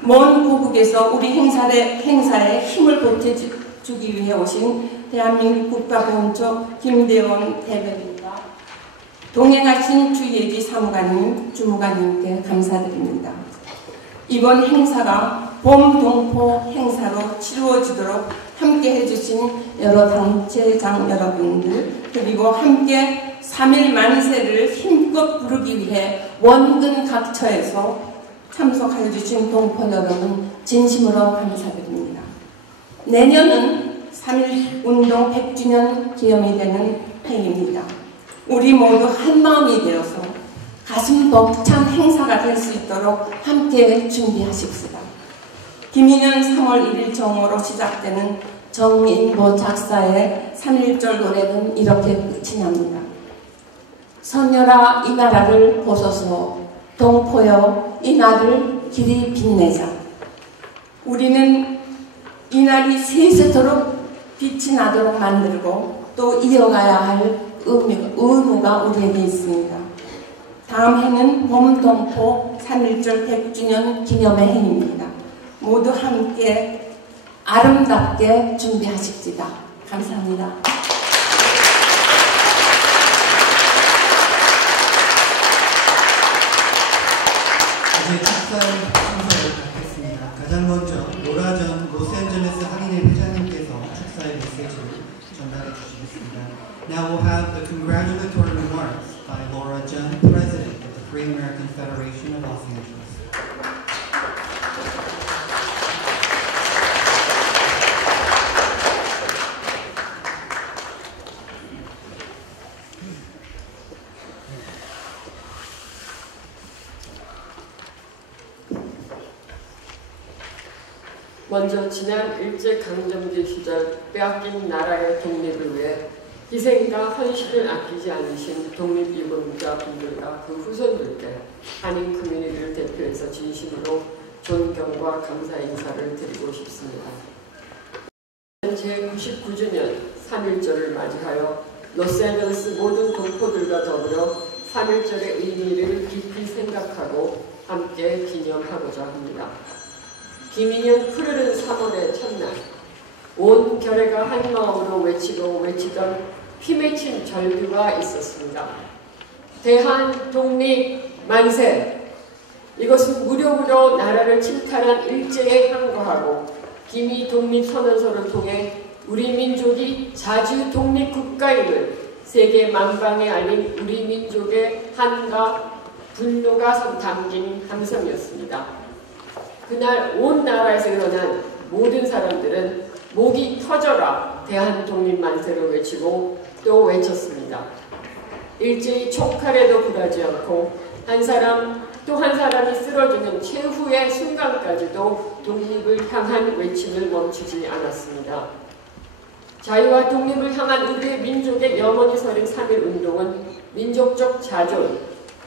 먼 고국에서 우리 행사에 힘을 보태주기 위해 오신 대한민국 국가보훈처 김대원 대변인과 동행하신 주예지 사무관님, 주무관님께 감사드립니다. 이번 행사가 봄 동포 행사로 치루어지도록 함께 해주신 여러 단체장 여러분들, 그리고 함께 3.1 만세를 힘껏 부르기 위해 원근 각처에서 참석하여 주신 동포 여러분 진심으로 감사드립니다. 내년은 3.1 운동 100주년 기념이 되는 해입니다. 우리 모두 한마음이 되어서 가슴 벅찬 행사가 될 수 있도록 함께 준비하십시다. 김인현 3월 1일 정오로 시작되는 정인보 작사의 3.1절 노래는 이렇게 끝이 납니다. 선녀라 이 나라를 보소서, 동포여 이 날을 길이 빛내자. 우리는 이 날이 세세토록 빛이 나도록 만들고 또 이어가야 할 의무가 우리에게 있습니다. 다음 해는 봄동포 3.1절 100주년 기념의 해입니다. 모두 함께 아름답게 준비하십시다. 감사합니다. 이제 축사의 순서를 갖겠습니다. 가장 먼저 로라 전 로스앤젤레스 한인회 회장님께서 축사의 메시지를 전달해 주시겠습니다. Now we'll have the congratulatory remarks by Laura Jun, President of the Free American Federation of Los Angeles. 먼저 지난 일제강점기 시절 빼앗긴 나라의 독립을 위해 희생과 헌신을 아끼지 않으신 독립유공자분들과 그 후손들께 한인 커뮤니티를 대표해서 진심으로 존경과 감사 인사를 드리고 싶습니다. 제99주년 3.1절을 맞이하여 로스앤젤레스 모든 동포들과 더불어 3.1절의 의미를 깊이 생각하고 함께 기념하고자 합니다. 김인현 푸르른 3월의 첫날, 온 결의가 한마음으로 외치던 피맺힌 절규가 있었습니다. 대한 독립 만세! 이것은 무력으로 나라를 침탈한 일제에 항거하고 기미 독립선언서를 통해 우리 민족이 자주 독립국가임을 세계 만방에 알린 우리 민족의 한과 분노가 담긴 함성이었습니다. 그날 온 나라에서 일어난 모든 사람들은 목이 터져라 대한독립 만세를 외치고 또 외쳤습니다. 일제히 총칼에도 굴하지 않고 한 사람 또 한 사람이 쓰러지는 최후의 순간까지도 독립을 향한 외침을 멈추지 않았습니다. 자유와 독립을 향한 우리의 민족의 염원이 서린 3.1 운동은 민족적 자존,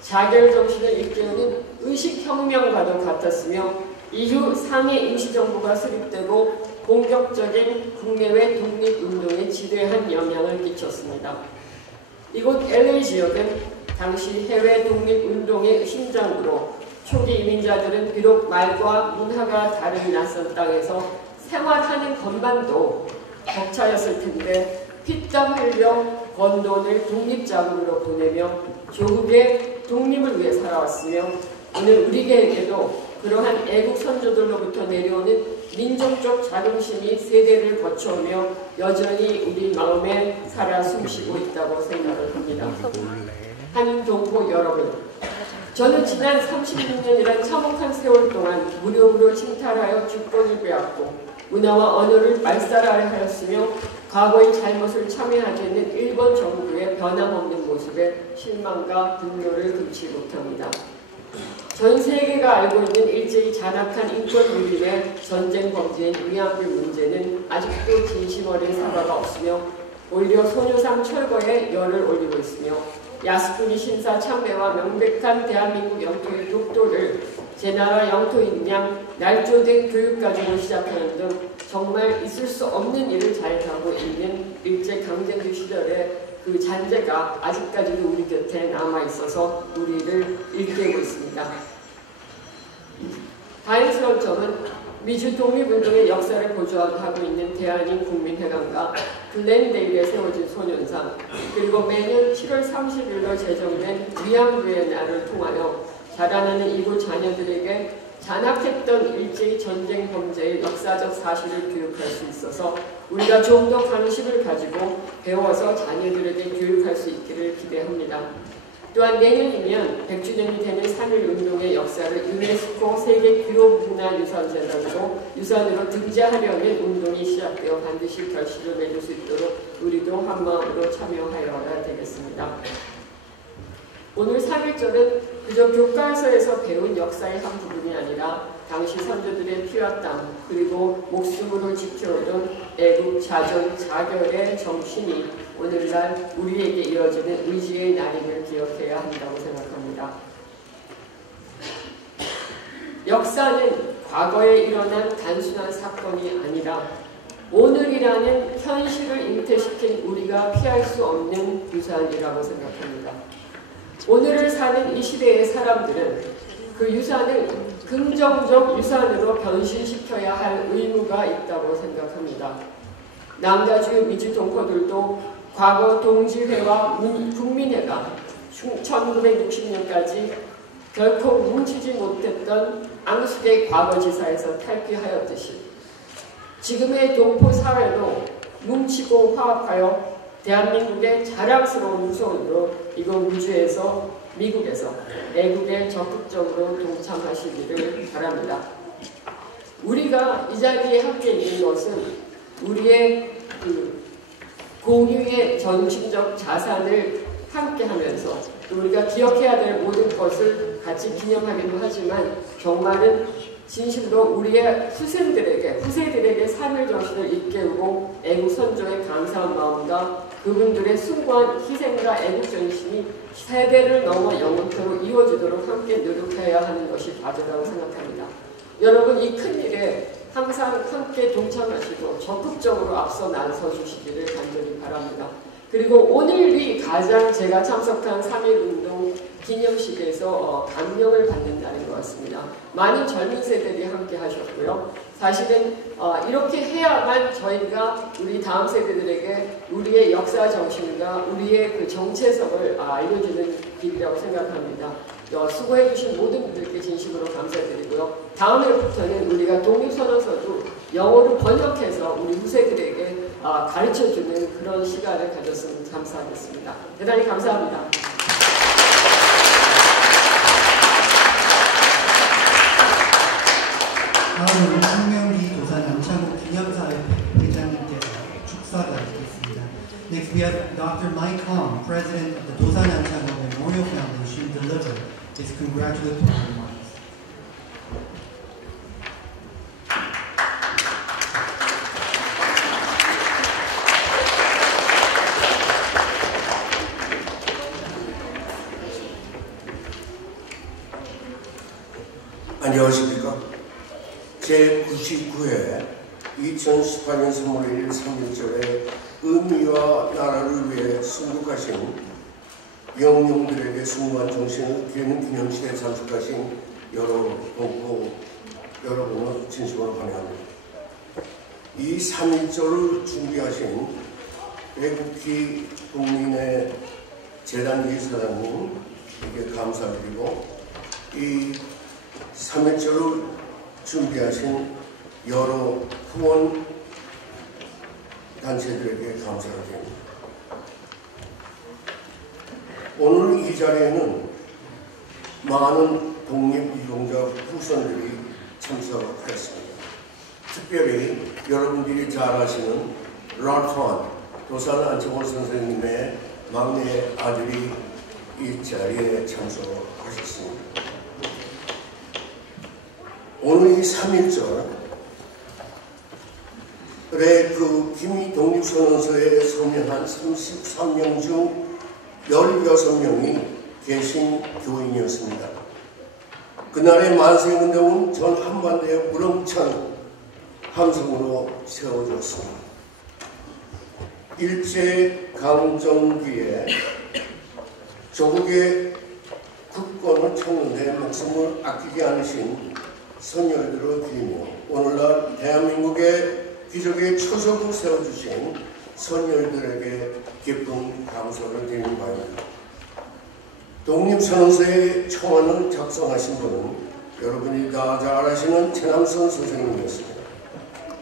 자결 정신을 일깨우는 의식혁명과도 같았으며 이후 상해 임시정부가 수립되고 본격적인 국내외 독립운동에 지대한 영향을 끼쳤습니다. 이곳 LA 지역은 당시 해외 독립운동의 심장으로 초기 이민자들은 비록 말과 문화가 다른 낯선 땅에서 생활하는 것만도 벅차였을 텐데 피땀 흘려 번 돈을 독립자금으로 보내며 조국의 독립을 위해 살아왔으며 오늘 우리에게도 그러한 애국 선조들로부터 내려오는 민족적 자긍심이 세대를 거쳐오며 여전히 우리 마음에 살아 숨쉬고 있다고 생각을 합니다. 한인 동포 여러분, 저는 지난 36년이란 참혹한 세월 동안 무력으로 침탈하여 주권을 빼앗고 문화와 언어를 말살하였으며 과거의 잘못을 참여하지는 일본 정부의 변함없는 모습에 실망과 분노를 금치 못합니다. 전 세계가 알고 있는 일제히 잔악한 인권 유린의 전쟁 범죄인 위안부 문제는 아직도 진심 어린 사과가 없으며 오히려 소녀상 철거에 열을 올리고 있으며 야스쿠니 신사 참배와 명백한 대한민국 영토의 독도를 제 나라 영토인 양 날조된 교육 가지고 시작하는 등 정말 있을 수 없는 일을 잘하고 있는 일제강점기 시절의 그 잔재가 아직까지도 우리 곁에 남아있어서 우리를 일깨우고 있습니다. 다행스러운 점은 미주 독립운동의 역사를 보좌하고 있는 대한인 국민회관과 글렌데일에 세워진 소년상, 그리고 매년 7월 30일로 제정된 위안부의 날을 통하여 자라나는 이곳 자녀들에게 잔악했던 일제의 전쟁 범죄의 역사적 사실을 교육할 수 있어서 우리가 좀 더 관심을 가지고 배워서 자녀들에게 교육할 수 있기를 기대합니다. 또한 내년이면 100주년이 되는 3.1운동의 역사를 유네스코 세계 기록문화유산재단으로 등재하려는 운동이 시작되어 반드시 결실을 맺을 수 있도록 우리도 한마음으로 참여하여야 되겠습니다. 오늘 3.1절은 그저 교과서에서 배운 역사의 한 부분이 아니라 당시 선조들의 피와 땀 그리고 목숨으로 지켜오던 애국 자전 자결의 정신이 오늘날 우리에게 이어지는 의지의 날임을 기억해야 한다고 생각합니다. 역사는 과거에 일어난 단순한 사건이 아니라 오늘이라는 현실을 잉태시킨 우리가 피할 수 없는 유산이라고 생각합니다. 오늘을 사는 이 시대의 사람들은 그 유산을 긍정적 유산으로 변신시켜야 할 의무가 있다고 생각합니다. 남자주의 미주 동포들도 과거 동지회와 국민회가 1960년까지 결코 뭉치지 못했던 앙숙의 과거지사에서 탈피하였듯이 지금의 동포 사회도 뭉치고 화합하여 대한민국의 자랑스러운 후손으로 이곳 우주에서 미국에서 애국에 적극적으로 동참하시기를 바랍니다. 우리가 이 자리에 함께 있는 것은 우리의 공유의 전신적 자산을 함께 하면서 우리가 기억해야 될 모든 것을 같이 기념하기도 하지만 정말은 진심으로 우리의 후세들에게 3.1 정신을 일깨우고 애국 선조의 감사한 마음과 그분들의 숭고한 희생과 애국 정신이 세대를 넘어 영원토록 이루어지도록 함께 노력해야 하는 것이 과제라고 생각합니다. 여러분 이 큰일에 항상 함께 동참하시고 적극적으로 앞서 나서 주시기를 간절히 바랍니다. 그리고 오늘이 가장 제가 참석한 3.1운동 기념식에서 감명을 받는 날인 것 같습니다. 많은 젊은 세대들이 함께 하셨고요. 사실은 이렇게 해야만 저희가 우리 다음 세대들에게 우리의 역사 정신과 우리의 그 정체성을 알려주는 길이라고 생각합니다. 수고해 주신 모든 분들께 진심으로 감사드리고요. 다음 해부터는 우리가 독립선언서도 영어로 번역해서 우리 후세들에게 가르쳐주는 그런 시간을 가졌으면 감사하겠습니다. 대단히 감사합니다. 다음은 송명기 도산 안창호 기념사회 회장님께서 축사가 있겠습니다. Next we have Dr. Mike Hong, President of the Dosan Anchangho Memorial Foundation, deliver his congratulatory remarks. 안녕하십니까. 제99회 2018년 3월 1일 3.1절의 의미와 나라를 위해 순국하신 영웅들에게 숭고한 정신을 기리는 기념식에 참석하신 여러 동포 여러분을 진심으로 환영합니다. 이 3.1절을 준비하신 애국기 국민의 재단 이사장님께 감사드리고 이 3.1절을 준비하신 여러 후원 단체들에게 감사를 드립니다. 오늘 이 자리에는 많은 독립이동자 후손들이 참석하였습니다. 특별히 여러분들이 잘 아시는 랄프 도산 안창호 선생님의 막내 아들이 이 자리에 참석하셨습니다. 오늘 이 3.1절을 그래 그 김독립선언서에 서명한 33명 중 16명이 계신 교인이었습니다. 그날의 만세운동은 전 한반도의 무렁찬 함성으로 세워졌습니다. 일제강점기에 조국의 국권을 찾는 데 목숨을 아끼지 않으신 선열들을 드리며 오늘날 대한민국의 기적의 초석을 세워주신 선열들에게 깊은 감사를 드리는 바입니다. 독립선언서의 청안을 작성하신 분은 여러분이 다 잘 아시는 최남선 선생님이었습니다.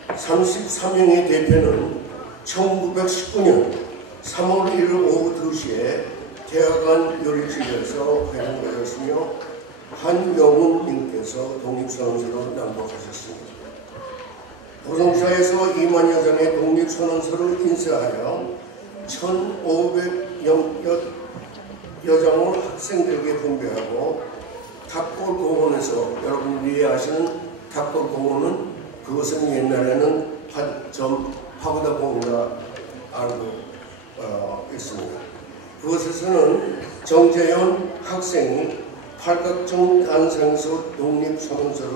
33명의 대표는 1919년 3월 1일 오후 2시에 태화관 요리집에서 회동하였으며 한영훈님께서 독립선언서를 낭독하셨습니다. 고성사에서 2만여 장의 독립선언서를 인쇄하여 1,500여 장을 학생들에게 분배하고 탁골공원에서 여러분들이 아시는 탁골공원은 그것은 옛날에는 파고다 공원이라 알고 있습니다. 그것에서는 정재현 학생이 팔각정 단생서 독립선언서를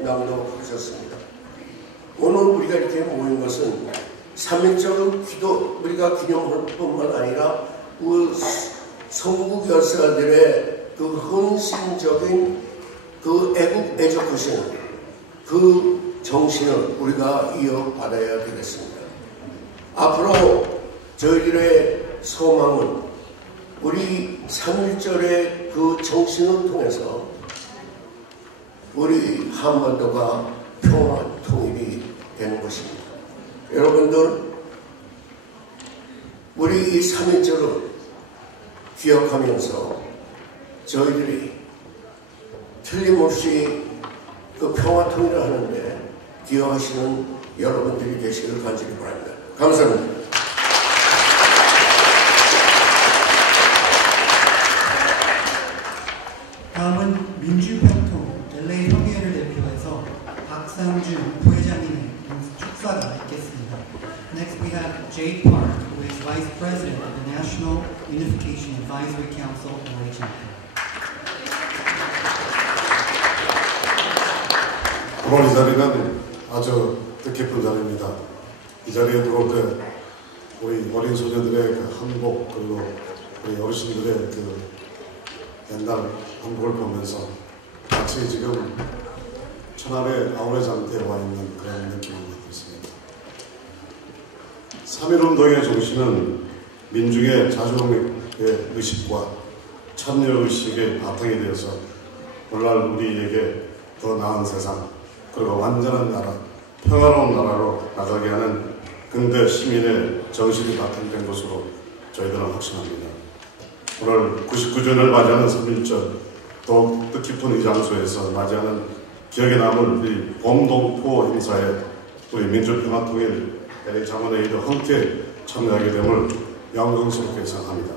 낭독하셨습니다. 오늘 우리가 이렇게 모인 것은 3.1절 기도 우리가 기념할 뿐만 아니라 그 성국 열사들의 그 헌신적인 그 애국 애적하신 그 정신을 우리가 이어받아야 되겠습니다. 앞으로 저희들의 소망은 우리 3.1절의 그 정신을 통해서 우리 한반도가 평화 통일이 되는 것입니다. 여러분들 우리 이 3.1절을 기억하면서 저희들이 틀림없이 그 평화 통일을 하는데 기여하시는 여러분들이 계시기를 간절히 바랍니다. 감사합니다. 다음은 민주평통 LA 협의회를 대표해서 박상준 부회장님의 축사가 있겠습니다. Next we have Jay Park, who is Vice President of the National Unification Advisory Council LA Chapter. 오늘 이 자리는 아주 뜻깊은 자리입니다. 이 자리에 들어올 때 우리 어린 소녀들의 그 한복 그리고 우리 어르신들의 그 옛날 한복을 보면서 마치 지금 천안의 아우레장터에 와 있는 그런 느낌을 받고 있습니다. 3.1운동의 중심은 민중의 자주의 의식과 참여의식의 바탕이 되어서 오늘날 우리에게 더 나은 세상 그리고 완전한 나라, 평화로운 나라로 나가게 하는 근대 시민의 정신이 바탕된 것으로 저희들은 확신합니다. 오늘 99주년을 맞이하는 3.1절 더욱 뜻깊은 이 장소에서 맞이하는 기억에 남을 이 범동포 행사에 우리 민주평화통일 LA 자문회의도 함께 참여하게 됨을 영광스럽게 생각합니다.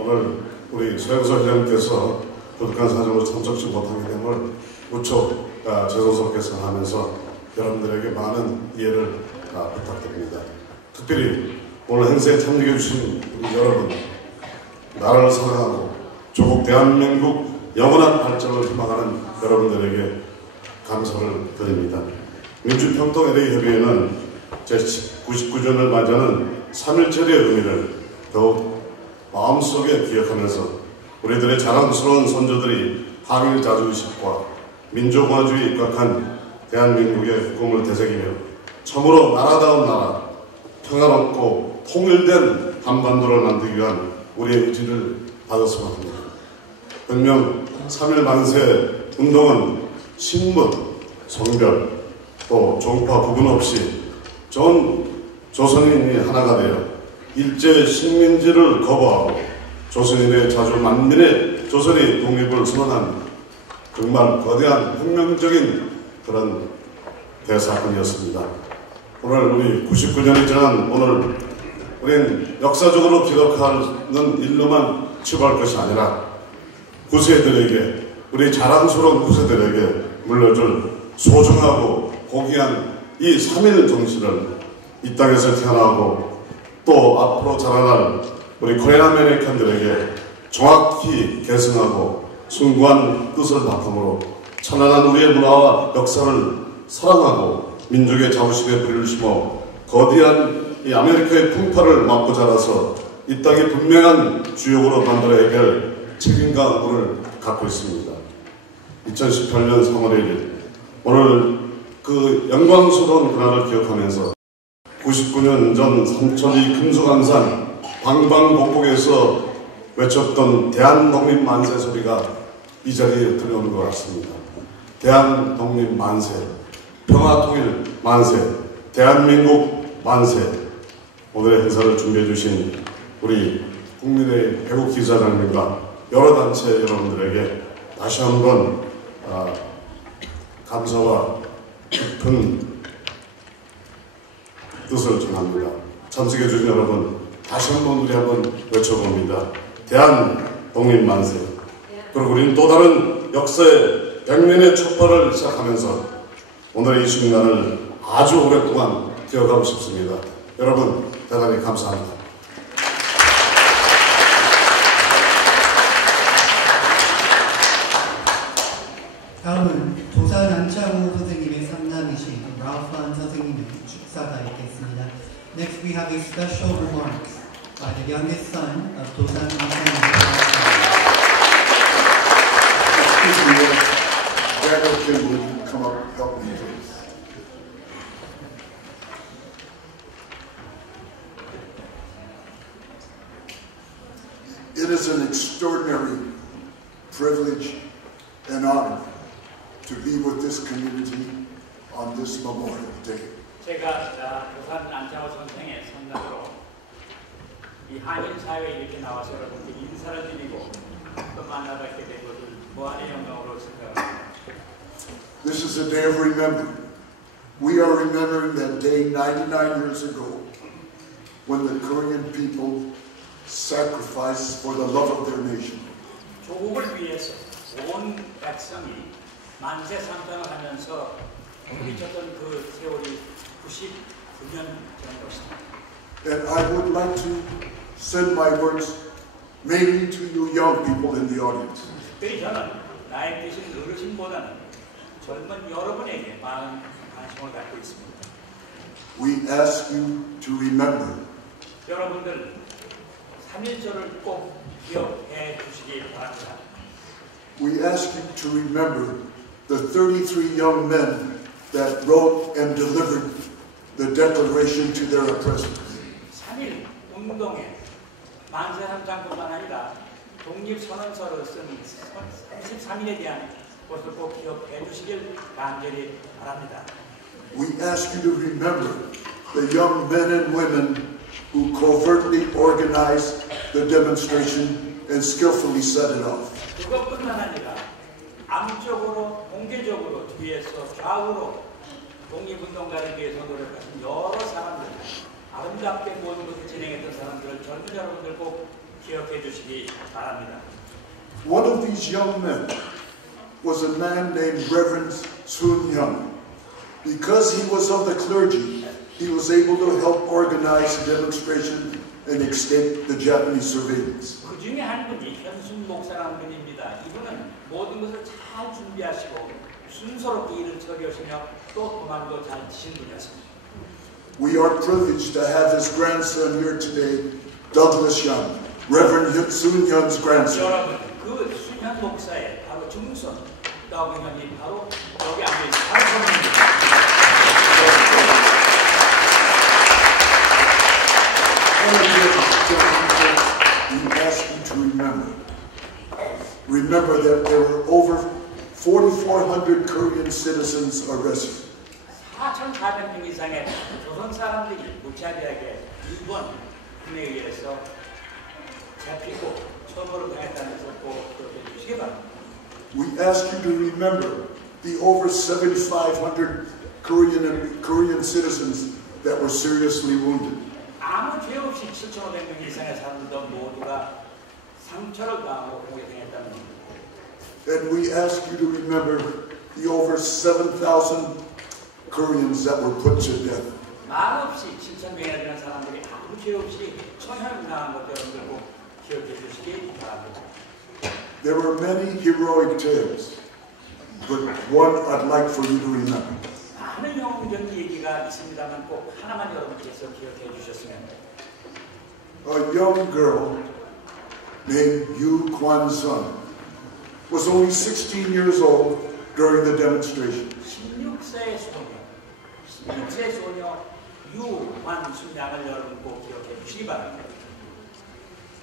오늘 우리 서영서 회장님께서 부득한 사정으로 참석치 못하게 됨을 무척 죄송스럽게 생각하면서 여러분들에게 많은 이해를 부탁드립니다. 특별히 오늘 행사에 참여해 주신 우리 여러분, 나라를 사랑하고 조국 대한민국 영원한 발전을 희망하는 여러분들에게 감사를 드립니다. 민주평통 LA 협의회는 제99주년을 맞이하는 3.1절의 의미를 더욱 마음속에 기억하면서 우리들의 자랑스러운 선조들이 항일 자주의식과 민족화주의에 입각한 대한민국의 꿈을 되새기며 참으로 나라다운 나라, 평화롭고 통일된 한반도를 만들기 위한 우리의 의지를 받았으면 합니다. 분명 3.1 만세 운동은 신분, 성별, 또 종파 구분 없이 전 조선인이 하나가 되어 일제 식민지를 거부하고 조선인의 자주 만민의 조선의 독립을 선언한 정말 거대한 혁명적인 그런 대사건이었습니다. 오늘 우리 99년이 지난 오늘 우린 역사적으로 기록하는 일로만 치부할 것이 아니라 후세들에게 우리 자랑스러운 후세들에게 물려줄 소중하고 고귀한 이 3.1 정신을 이 땅에서 태어나고 또 앞으로 자라날 우리 코리안 아메리칸들에게 정확히 계승하고 숭고한 뜻을 바탕으로 찬란한 우리의 문화와 역사를 사랑하고 민족의 자부심에 뿌리를 심어 거대한 이 아메리카의 풍파를 맞고 자라서 이 땅의 분명한 주역으로 만들어야 할 책임과 의무를 갖고 있습니다. 2018년 3월 1일 오늘 그 영광스러운 그날을 기억하면서 99년 전 삼천리 금수강산 방방곡곡에서 외쳤던 대한독립 만세 소리가 이 자리에 들려오는 것 같습니다. 대한독립 만세, 평화통일 만세, 대한민국 만세. 오늘의 행사를 준비해 주신 우리 국민의 애국기자장님과 여러 단체 여러분들에게 다시 한번 감사와 깊은 뜻을 전합니다. 참석해 주신 여러분 다시 한번 우리 한번 외쳐봅니다. 대한독립만세. 그리고 우리는 또 다른 역사의 백년의 촛발을 시작하면서 오늘의 이 순간을 아주 오랫동안 기억하고 싶습니다. 여러분 대단히 감사합니다. 다음은 도산 안창호 선생님의 삼남이신 라우프한 선생님의 축사가 있겠습니다. Next we have a special remarks by the youngest son of 도산 안창호. Daniel Kim, will you come up and help me, please? It is an extraordinary privilege and honor to be with this community on this Memorial Day. 제가 도산 안창호 선생의 선남으로 이 한인 사회에 이렇게 나와서 여러분께 인사를 드리고 또 만나뵙게 된 것을 무한의 영광으로 생각합니다. This is a day of remembering. We are remembering that day 99 years ago when the Korean people sacrificed for the love of their nation. 조국을 위해서 온 백성이 만세 삼창을 하면서 부딪혔던 그 세월이 99년 전 것입니다. And I would like to send my words mainly to you young people in the audience. 특별히 저는 나이 드신 어르신보다는 젊은 여러분에게 많은 관심을 갖고 있습니다. We ask you to remember. 여러분들 3.1절을 꼭 기억해 주시기 바랍니다. We ask you to remember the 33 young men that wrote and delivered the declaration to their oppressors. 3.1 운동에 만세 삼창뿐만 아니라 독립선언서를 쓴 33인에 대한 것을 꼭 기억해 주시길 간절히 바랍니다. We ask you to remember the young men and women who covertly organized the demonstration and skillfully set it off. 그것뿐만 아니라 암적으로 공개적으로 뒤에서 좌우로 독립운동가를 위해서 노력하신 여러 사람들, 아름답게 모든 것을 진행했던 사람들을 젊은 여러분들 꼭 기억해 주시기 바랍니다. One of these young men was a man named Reverend Sun Hyun. Because he was of the clergy, he was able to help organize the demonstration and escape the Japanese surveillance. 그 중에 한 분이 현순 목사라는 분입니다. 이분은 모든 것을 잘 준비하시고 순서롭게 일을 처리하시며 또 도망도 잘 치신 분이었습니다. We are privileged to have his grandson here today, Douglas Young, Reverend Sun Hyun's grandson. 여러분, 그 순현 목사의 바로 중손 더그현이 바로 여기 앉아 있는 바로 저입니다. We ask you to remember that there were over 4,400 Korean citizens arrested. 4,400명 이상의 조선 사람들이 무차별하게 일본 군에 의해서 잡히고 처벌을 당했다면서 꼭 그렇게 해주시기 바랍니다. We ask you to remember the over 7,500 Korean citizens that were seriously wounded. 아무 죄 없이 7,500명 이상의 사람들도 모두가 상처를 당하고 공에 당했다는 겁니다. And we ask you to remember the over 7,000 Koreans that were put to death. 말없이 7,000명이나 되는 사람들이 아무 죄 없이 처형을 당한 것 여러분들 꼭 기억해 주시기 바랍니다. There were many heroic tales, but one I'd like for you to remember. 많은 영웅적 얘기가 있습니다만 꼭 하나만 여러분께서 기억해 주셨으면 합니다. A young girl named Yu Kwan-sun was only 16 years old during the demonstration. 16세 소녀 유관순 양을 여러분 꼭 기억해 주시기 바랍니다.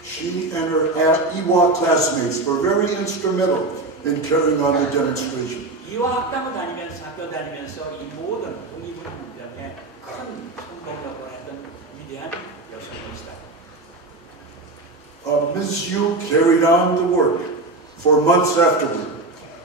She and her Ewha classmates were very instrumental in carrying on the demonstration. 이화 학당을 다니면서 학교 다니면서 이 모든 독립운동에 큰 성공력을 했던 위대한 여성입니다. Ms. Yu carried on the work for months afterward,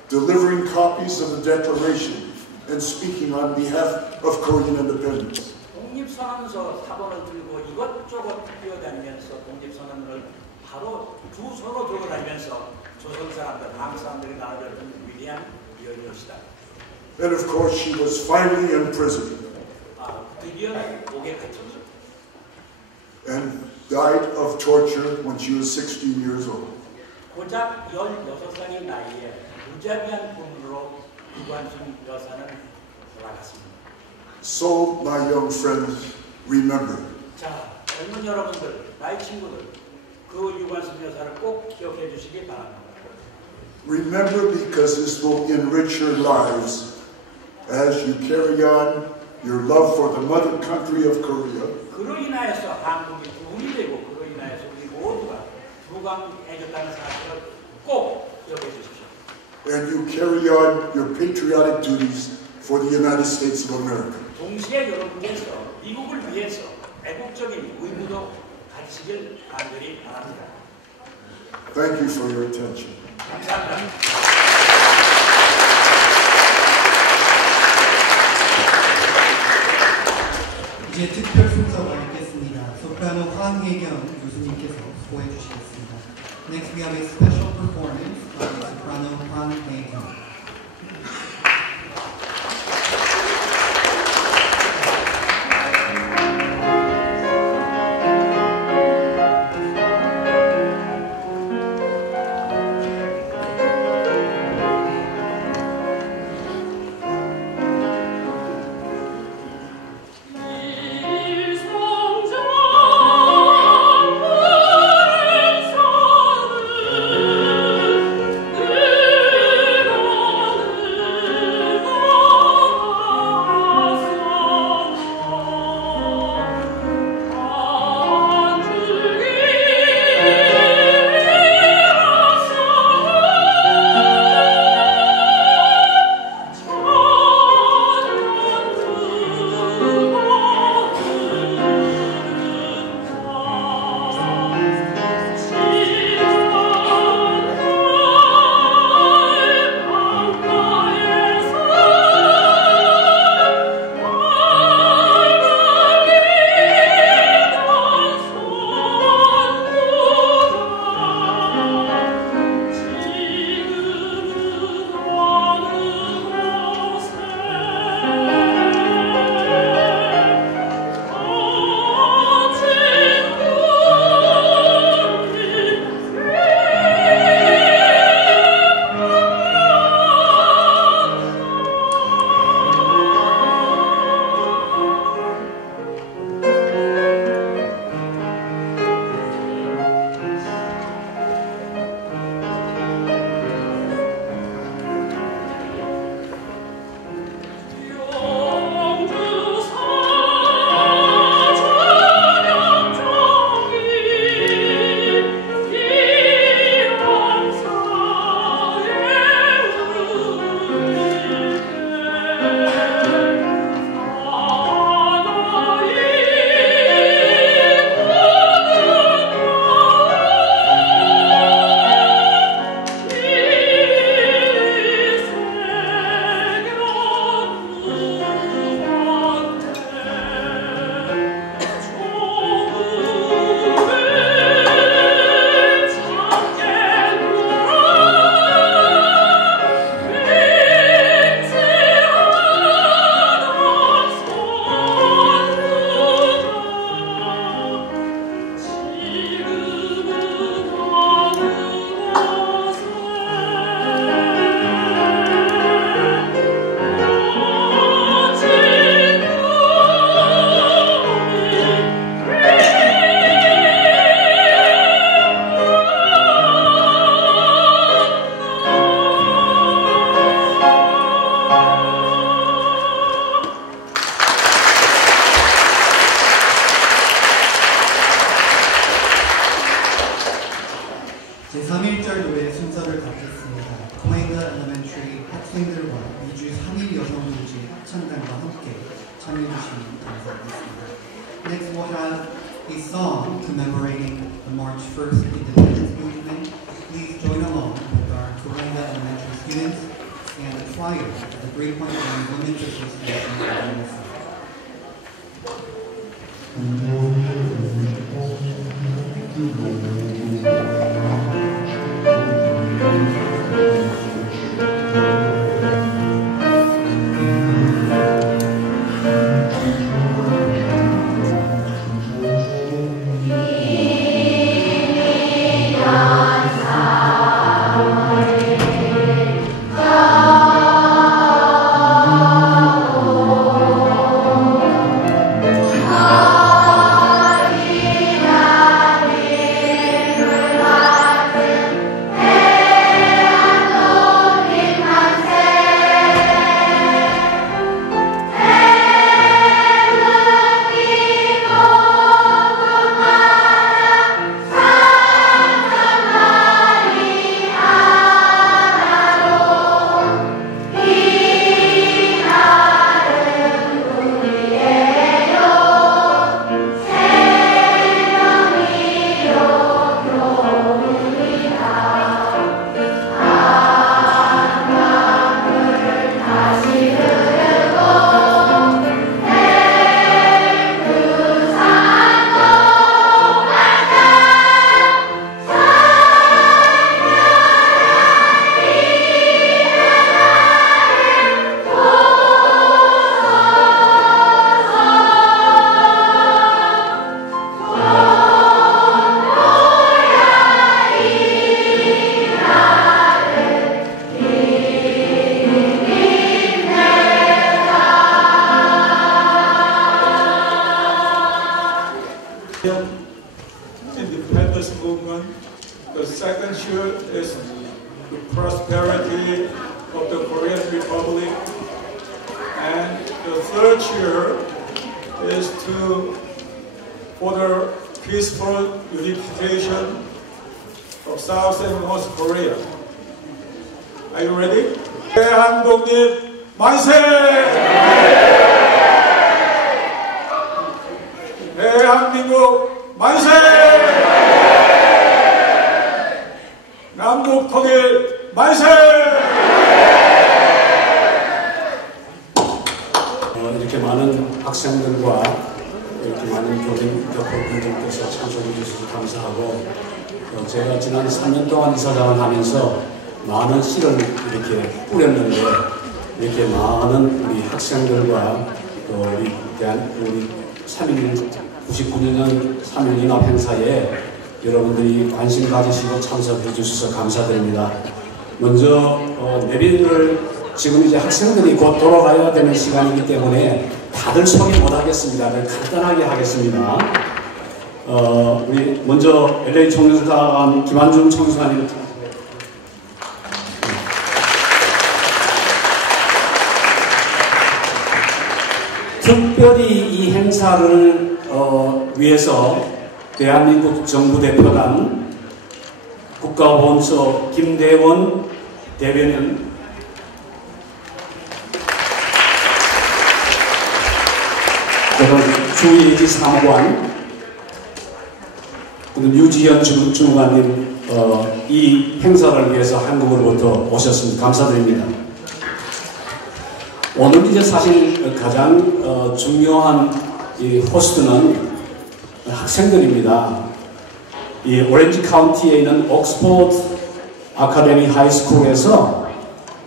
delivering copies of the Declaration and speaking on behalf of Korean independence. 독립선언서 사본을 들고 이것저것 뛰어다니면서 독립선언을 바로 두 손으로 들고 다니면서 조선 사람들, 한국 사람들이 나눠줬던 위대한 여인이었다. And of course, she was finally imprisoned. 드디어 옥에 갇혔죠. And died of torture when she was 16 years old. 고작 16살의 나이에 무자비한 분으로 유관순 여사는 돌아갔습니다. So, my young friends, remember. 자, 젊은 여러분들, 나의 친구들, 그 유관순 여사를 꼭 기억해 주시기 바랍니다. Remember, because this will enrich your lives as you carry on your love for the mother country of Korea. 그로 인하여서 한국이 부흥이 되고 그로 인하여서 우리 모두가 부강해졌다는 사실을 꼭 기억해 주십시오. And you carry on your patriotic duties for the United States of America. 동시에 여러분께서 미국을 위해서 애국적인 의무도 가지시길 간절히 바랍니다. Thank you for your attention. 감사합니다. 이제 특별 순서가 있겠습니다. 소프라노 황혜경 교수님께서 수고해 주시겠습니다. Next we have a special performance by soprano Hwang Hae-kyung. Oh 전주 3일 여성복지 합창단과 함께 참여해주시면 감사하겠습니다. Next we'll have a song commemorating the March 1st Independence Movement. Please join along with our Coringa Elementary students and the choir of the Great Point Young Women's Association of Minnesota. Independence movement. The second cheer is the prosperity of the Korean Republic, and the third cheer is for the peaceful unification of South and North Korea. Are you ready? 대한독립 만세! 대한민국 만세! 남북 통일 만세! 이렇게 많은 학생들과 이렇게 많은 교포분들께서 참석해 주셔서 감사하고, 제가 지난 3년 동안 이사장을 하면서 많은 씨를 이렇게 뿌렸는데, 이렇게 많은 우리 학생들과 우리 99년 3.1 연합 행사에 여러분들이 관심 가지시고 참석해 주셔서 감사드립니다. 먼저 내비를 지금 이제 학생들이 곧 돌아가야 되는 시간이기 때문에 다들 소개 못 하겠습니다. 간단하게 하겠습니다. 우리 먼저 LA 총영사관 김한중 총영사님. 특별히 이 행사를 위해서 대한민국 정부 대표단 국가보훈처 김대원 대변인, 주의지 사무관, 유지현 주무관님, 이 행사를 위해서 한국으로부터 오셨습니다. 감사드립니다. 오늘 이제 사실 가장 중요한 이 호스트는 학생들입니다. 이 오렌지 카운티에 있는 옥스포드 아카데미 하이스쿨에서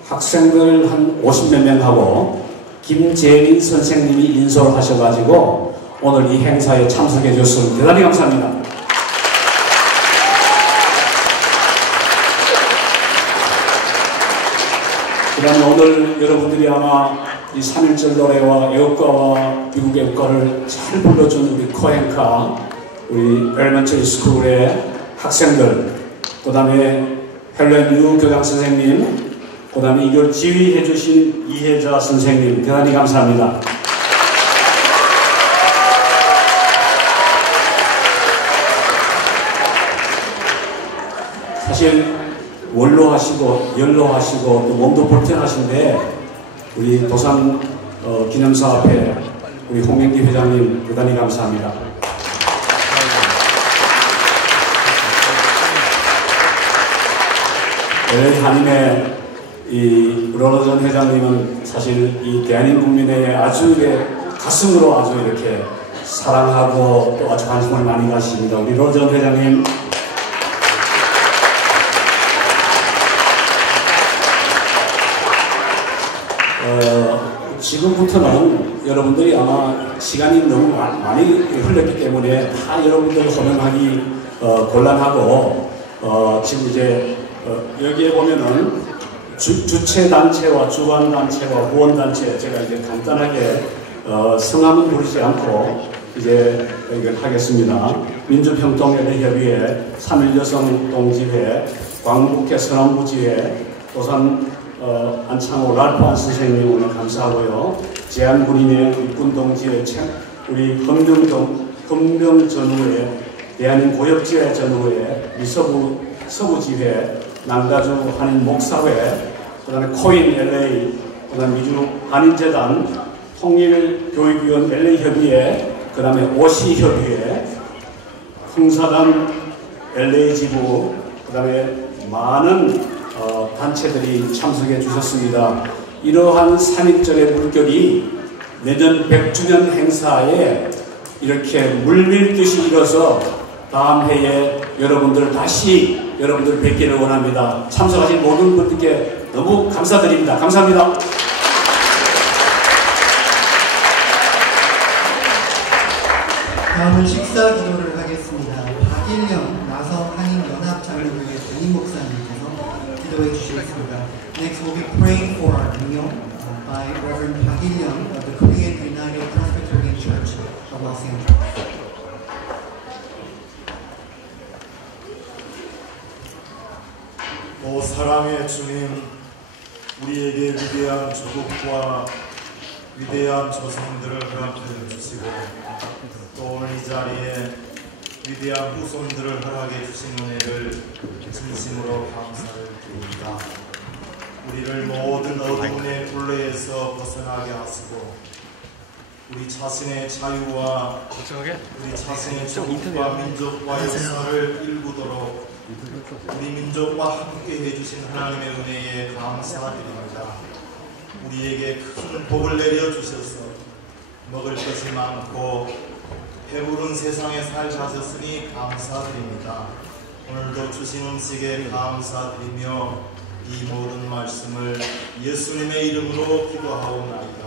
학생들 한 50몇 명하고 김재민 선생님이 인솔 하셔가지고 오늘 이 행사에 참석해 주셔서 대단히 감사합니다. 그 다음에 오늘 여러분들이 아마 이 3.1절 노래와 애국가와 미국 애국가를 잘 불러준 우리 코엔카, 우리 엘먼터리 스쿨의 학생들, 그 다음에 헬렌 유 교장 선생님, 그 다음에 이걸 지휘해 주신 이혜자 선생님, 대단히 감사합니다. 사실 원로 하시고 연로 하시고 또 몸도 불편하신데 우리 도산 기념사 앞에 우리 홍명기 회장님 대단히 감사합니다. LA 한인의 이 로너전 회장님은 사실 이 대한민 국민의 아주 가슴으로 아주 이렇게 사랑하고 또 아주 관심을 많이 가십니다. 우리 로너전 회장님. 지금부터는 여러분들이 아마 시간이 너무 많이 흘렀기 때문에 다 여러분들 호명하기 곤란하고 지금 이제 여기에 보면은 주체단체와 주관단체와 후원단체 제가 이제 간단하게 성함은 부르지 않고 이제 이걸 하겠습니다. 민주평통연대협의회, 3.1여성동지회, 광북회 선언부지회, 도산 안창호 랄프한 선생님 오늘 감사하고요. 제안군인의 육군동지회, 우리 헌병전우회, 대한민고역지회 전우회, 서부지회, 남가주 한인 목사회, 그 다음에 코인 LA, 그 다음에 미주 한인재단, 통일교육위원 LA협의회, 그 다음에 OC협의회, 풍사단 LA지부, 그 다음에 많은 단체들이 참석해 주셨습니다. 이러한 3.1절의 물결이 내년 100주년 행사에 이렇게 물밀듯이 일어서 다음 해에 여러분들 다시 여러분들 뵙기를 원합니다. 참석하신 모든 분들께 너무 감사드립니다. 감사합니다. 다음은 식사 기도를 하겠습니다. 박일영 나성 한인 연합장로교회 담임 목사님께서 기도해 주시겠습니다. Next we'll be praying for our meal by Reverend Park Il-young of the Korean United Presbyterian Church of Los Angeles. 오 사랑의 주님, 우리에게 위대한 조국과 위대한 조상들을 허락해 주시고 또 오늘 이 자리에 위대한 후손들을 허락해 주신 은혜를 진심으로 감사를 드립니다. 우리를 모든 어둠의 굴레에서 벗어나게 하시고 우리 자신의 자유와 우리 자신의 조국과 민족과 역사를 일구도록 우리 민족과 함께 해주신 하나님의 은혜에 감사드립니다. 우리에게 큰 복을 내려주셔서 먹을 것이 많고 배부른 세상에 살게 하셨으니 감사드립니다. 오늘도 주신 음식에 감사드리며 이 모든 말씀을 예수님의 이름으로 기도하옵나이다.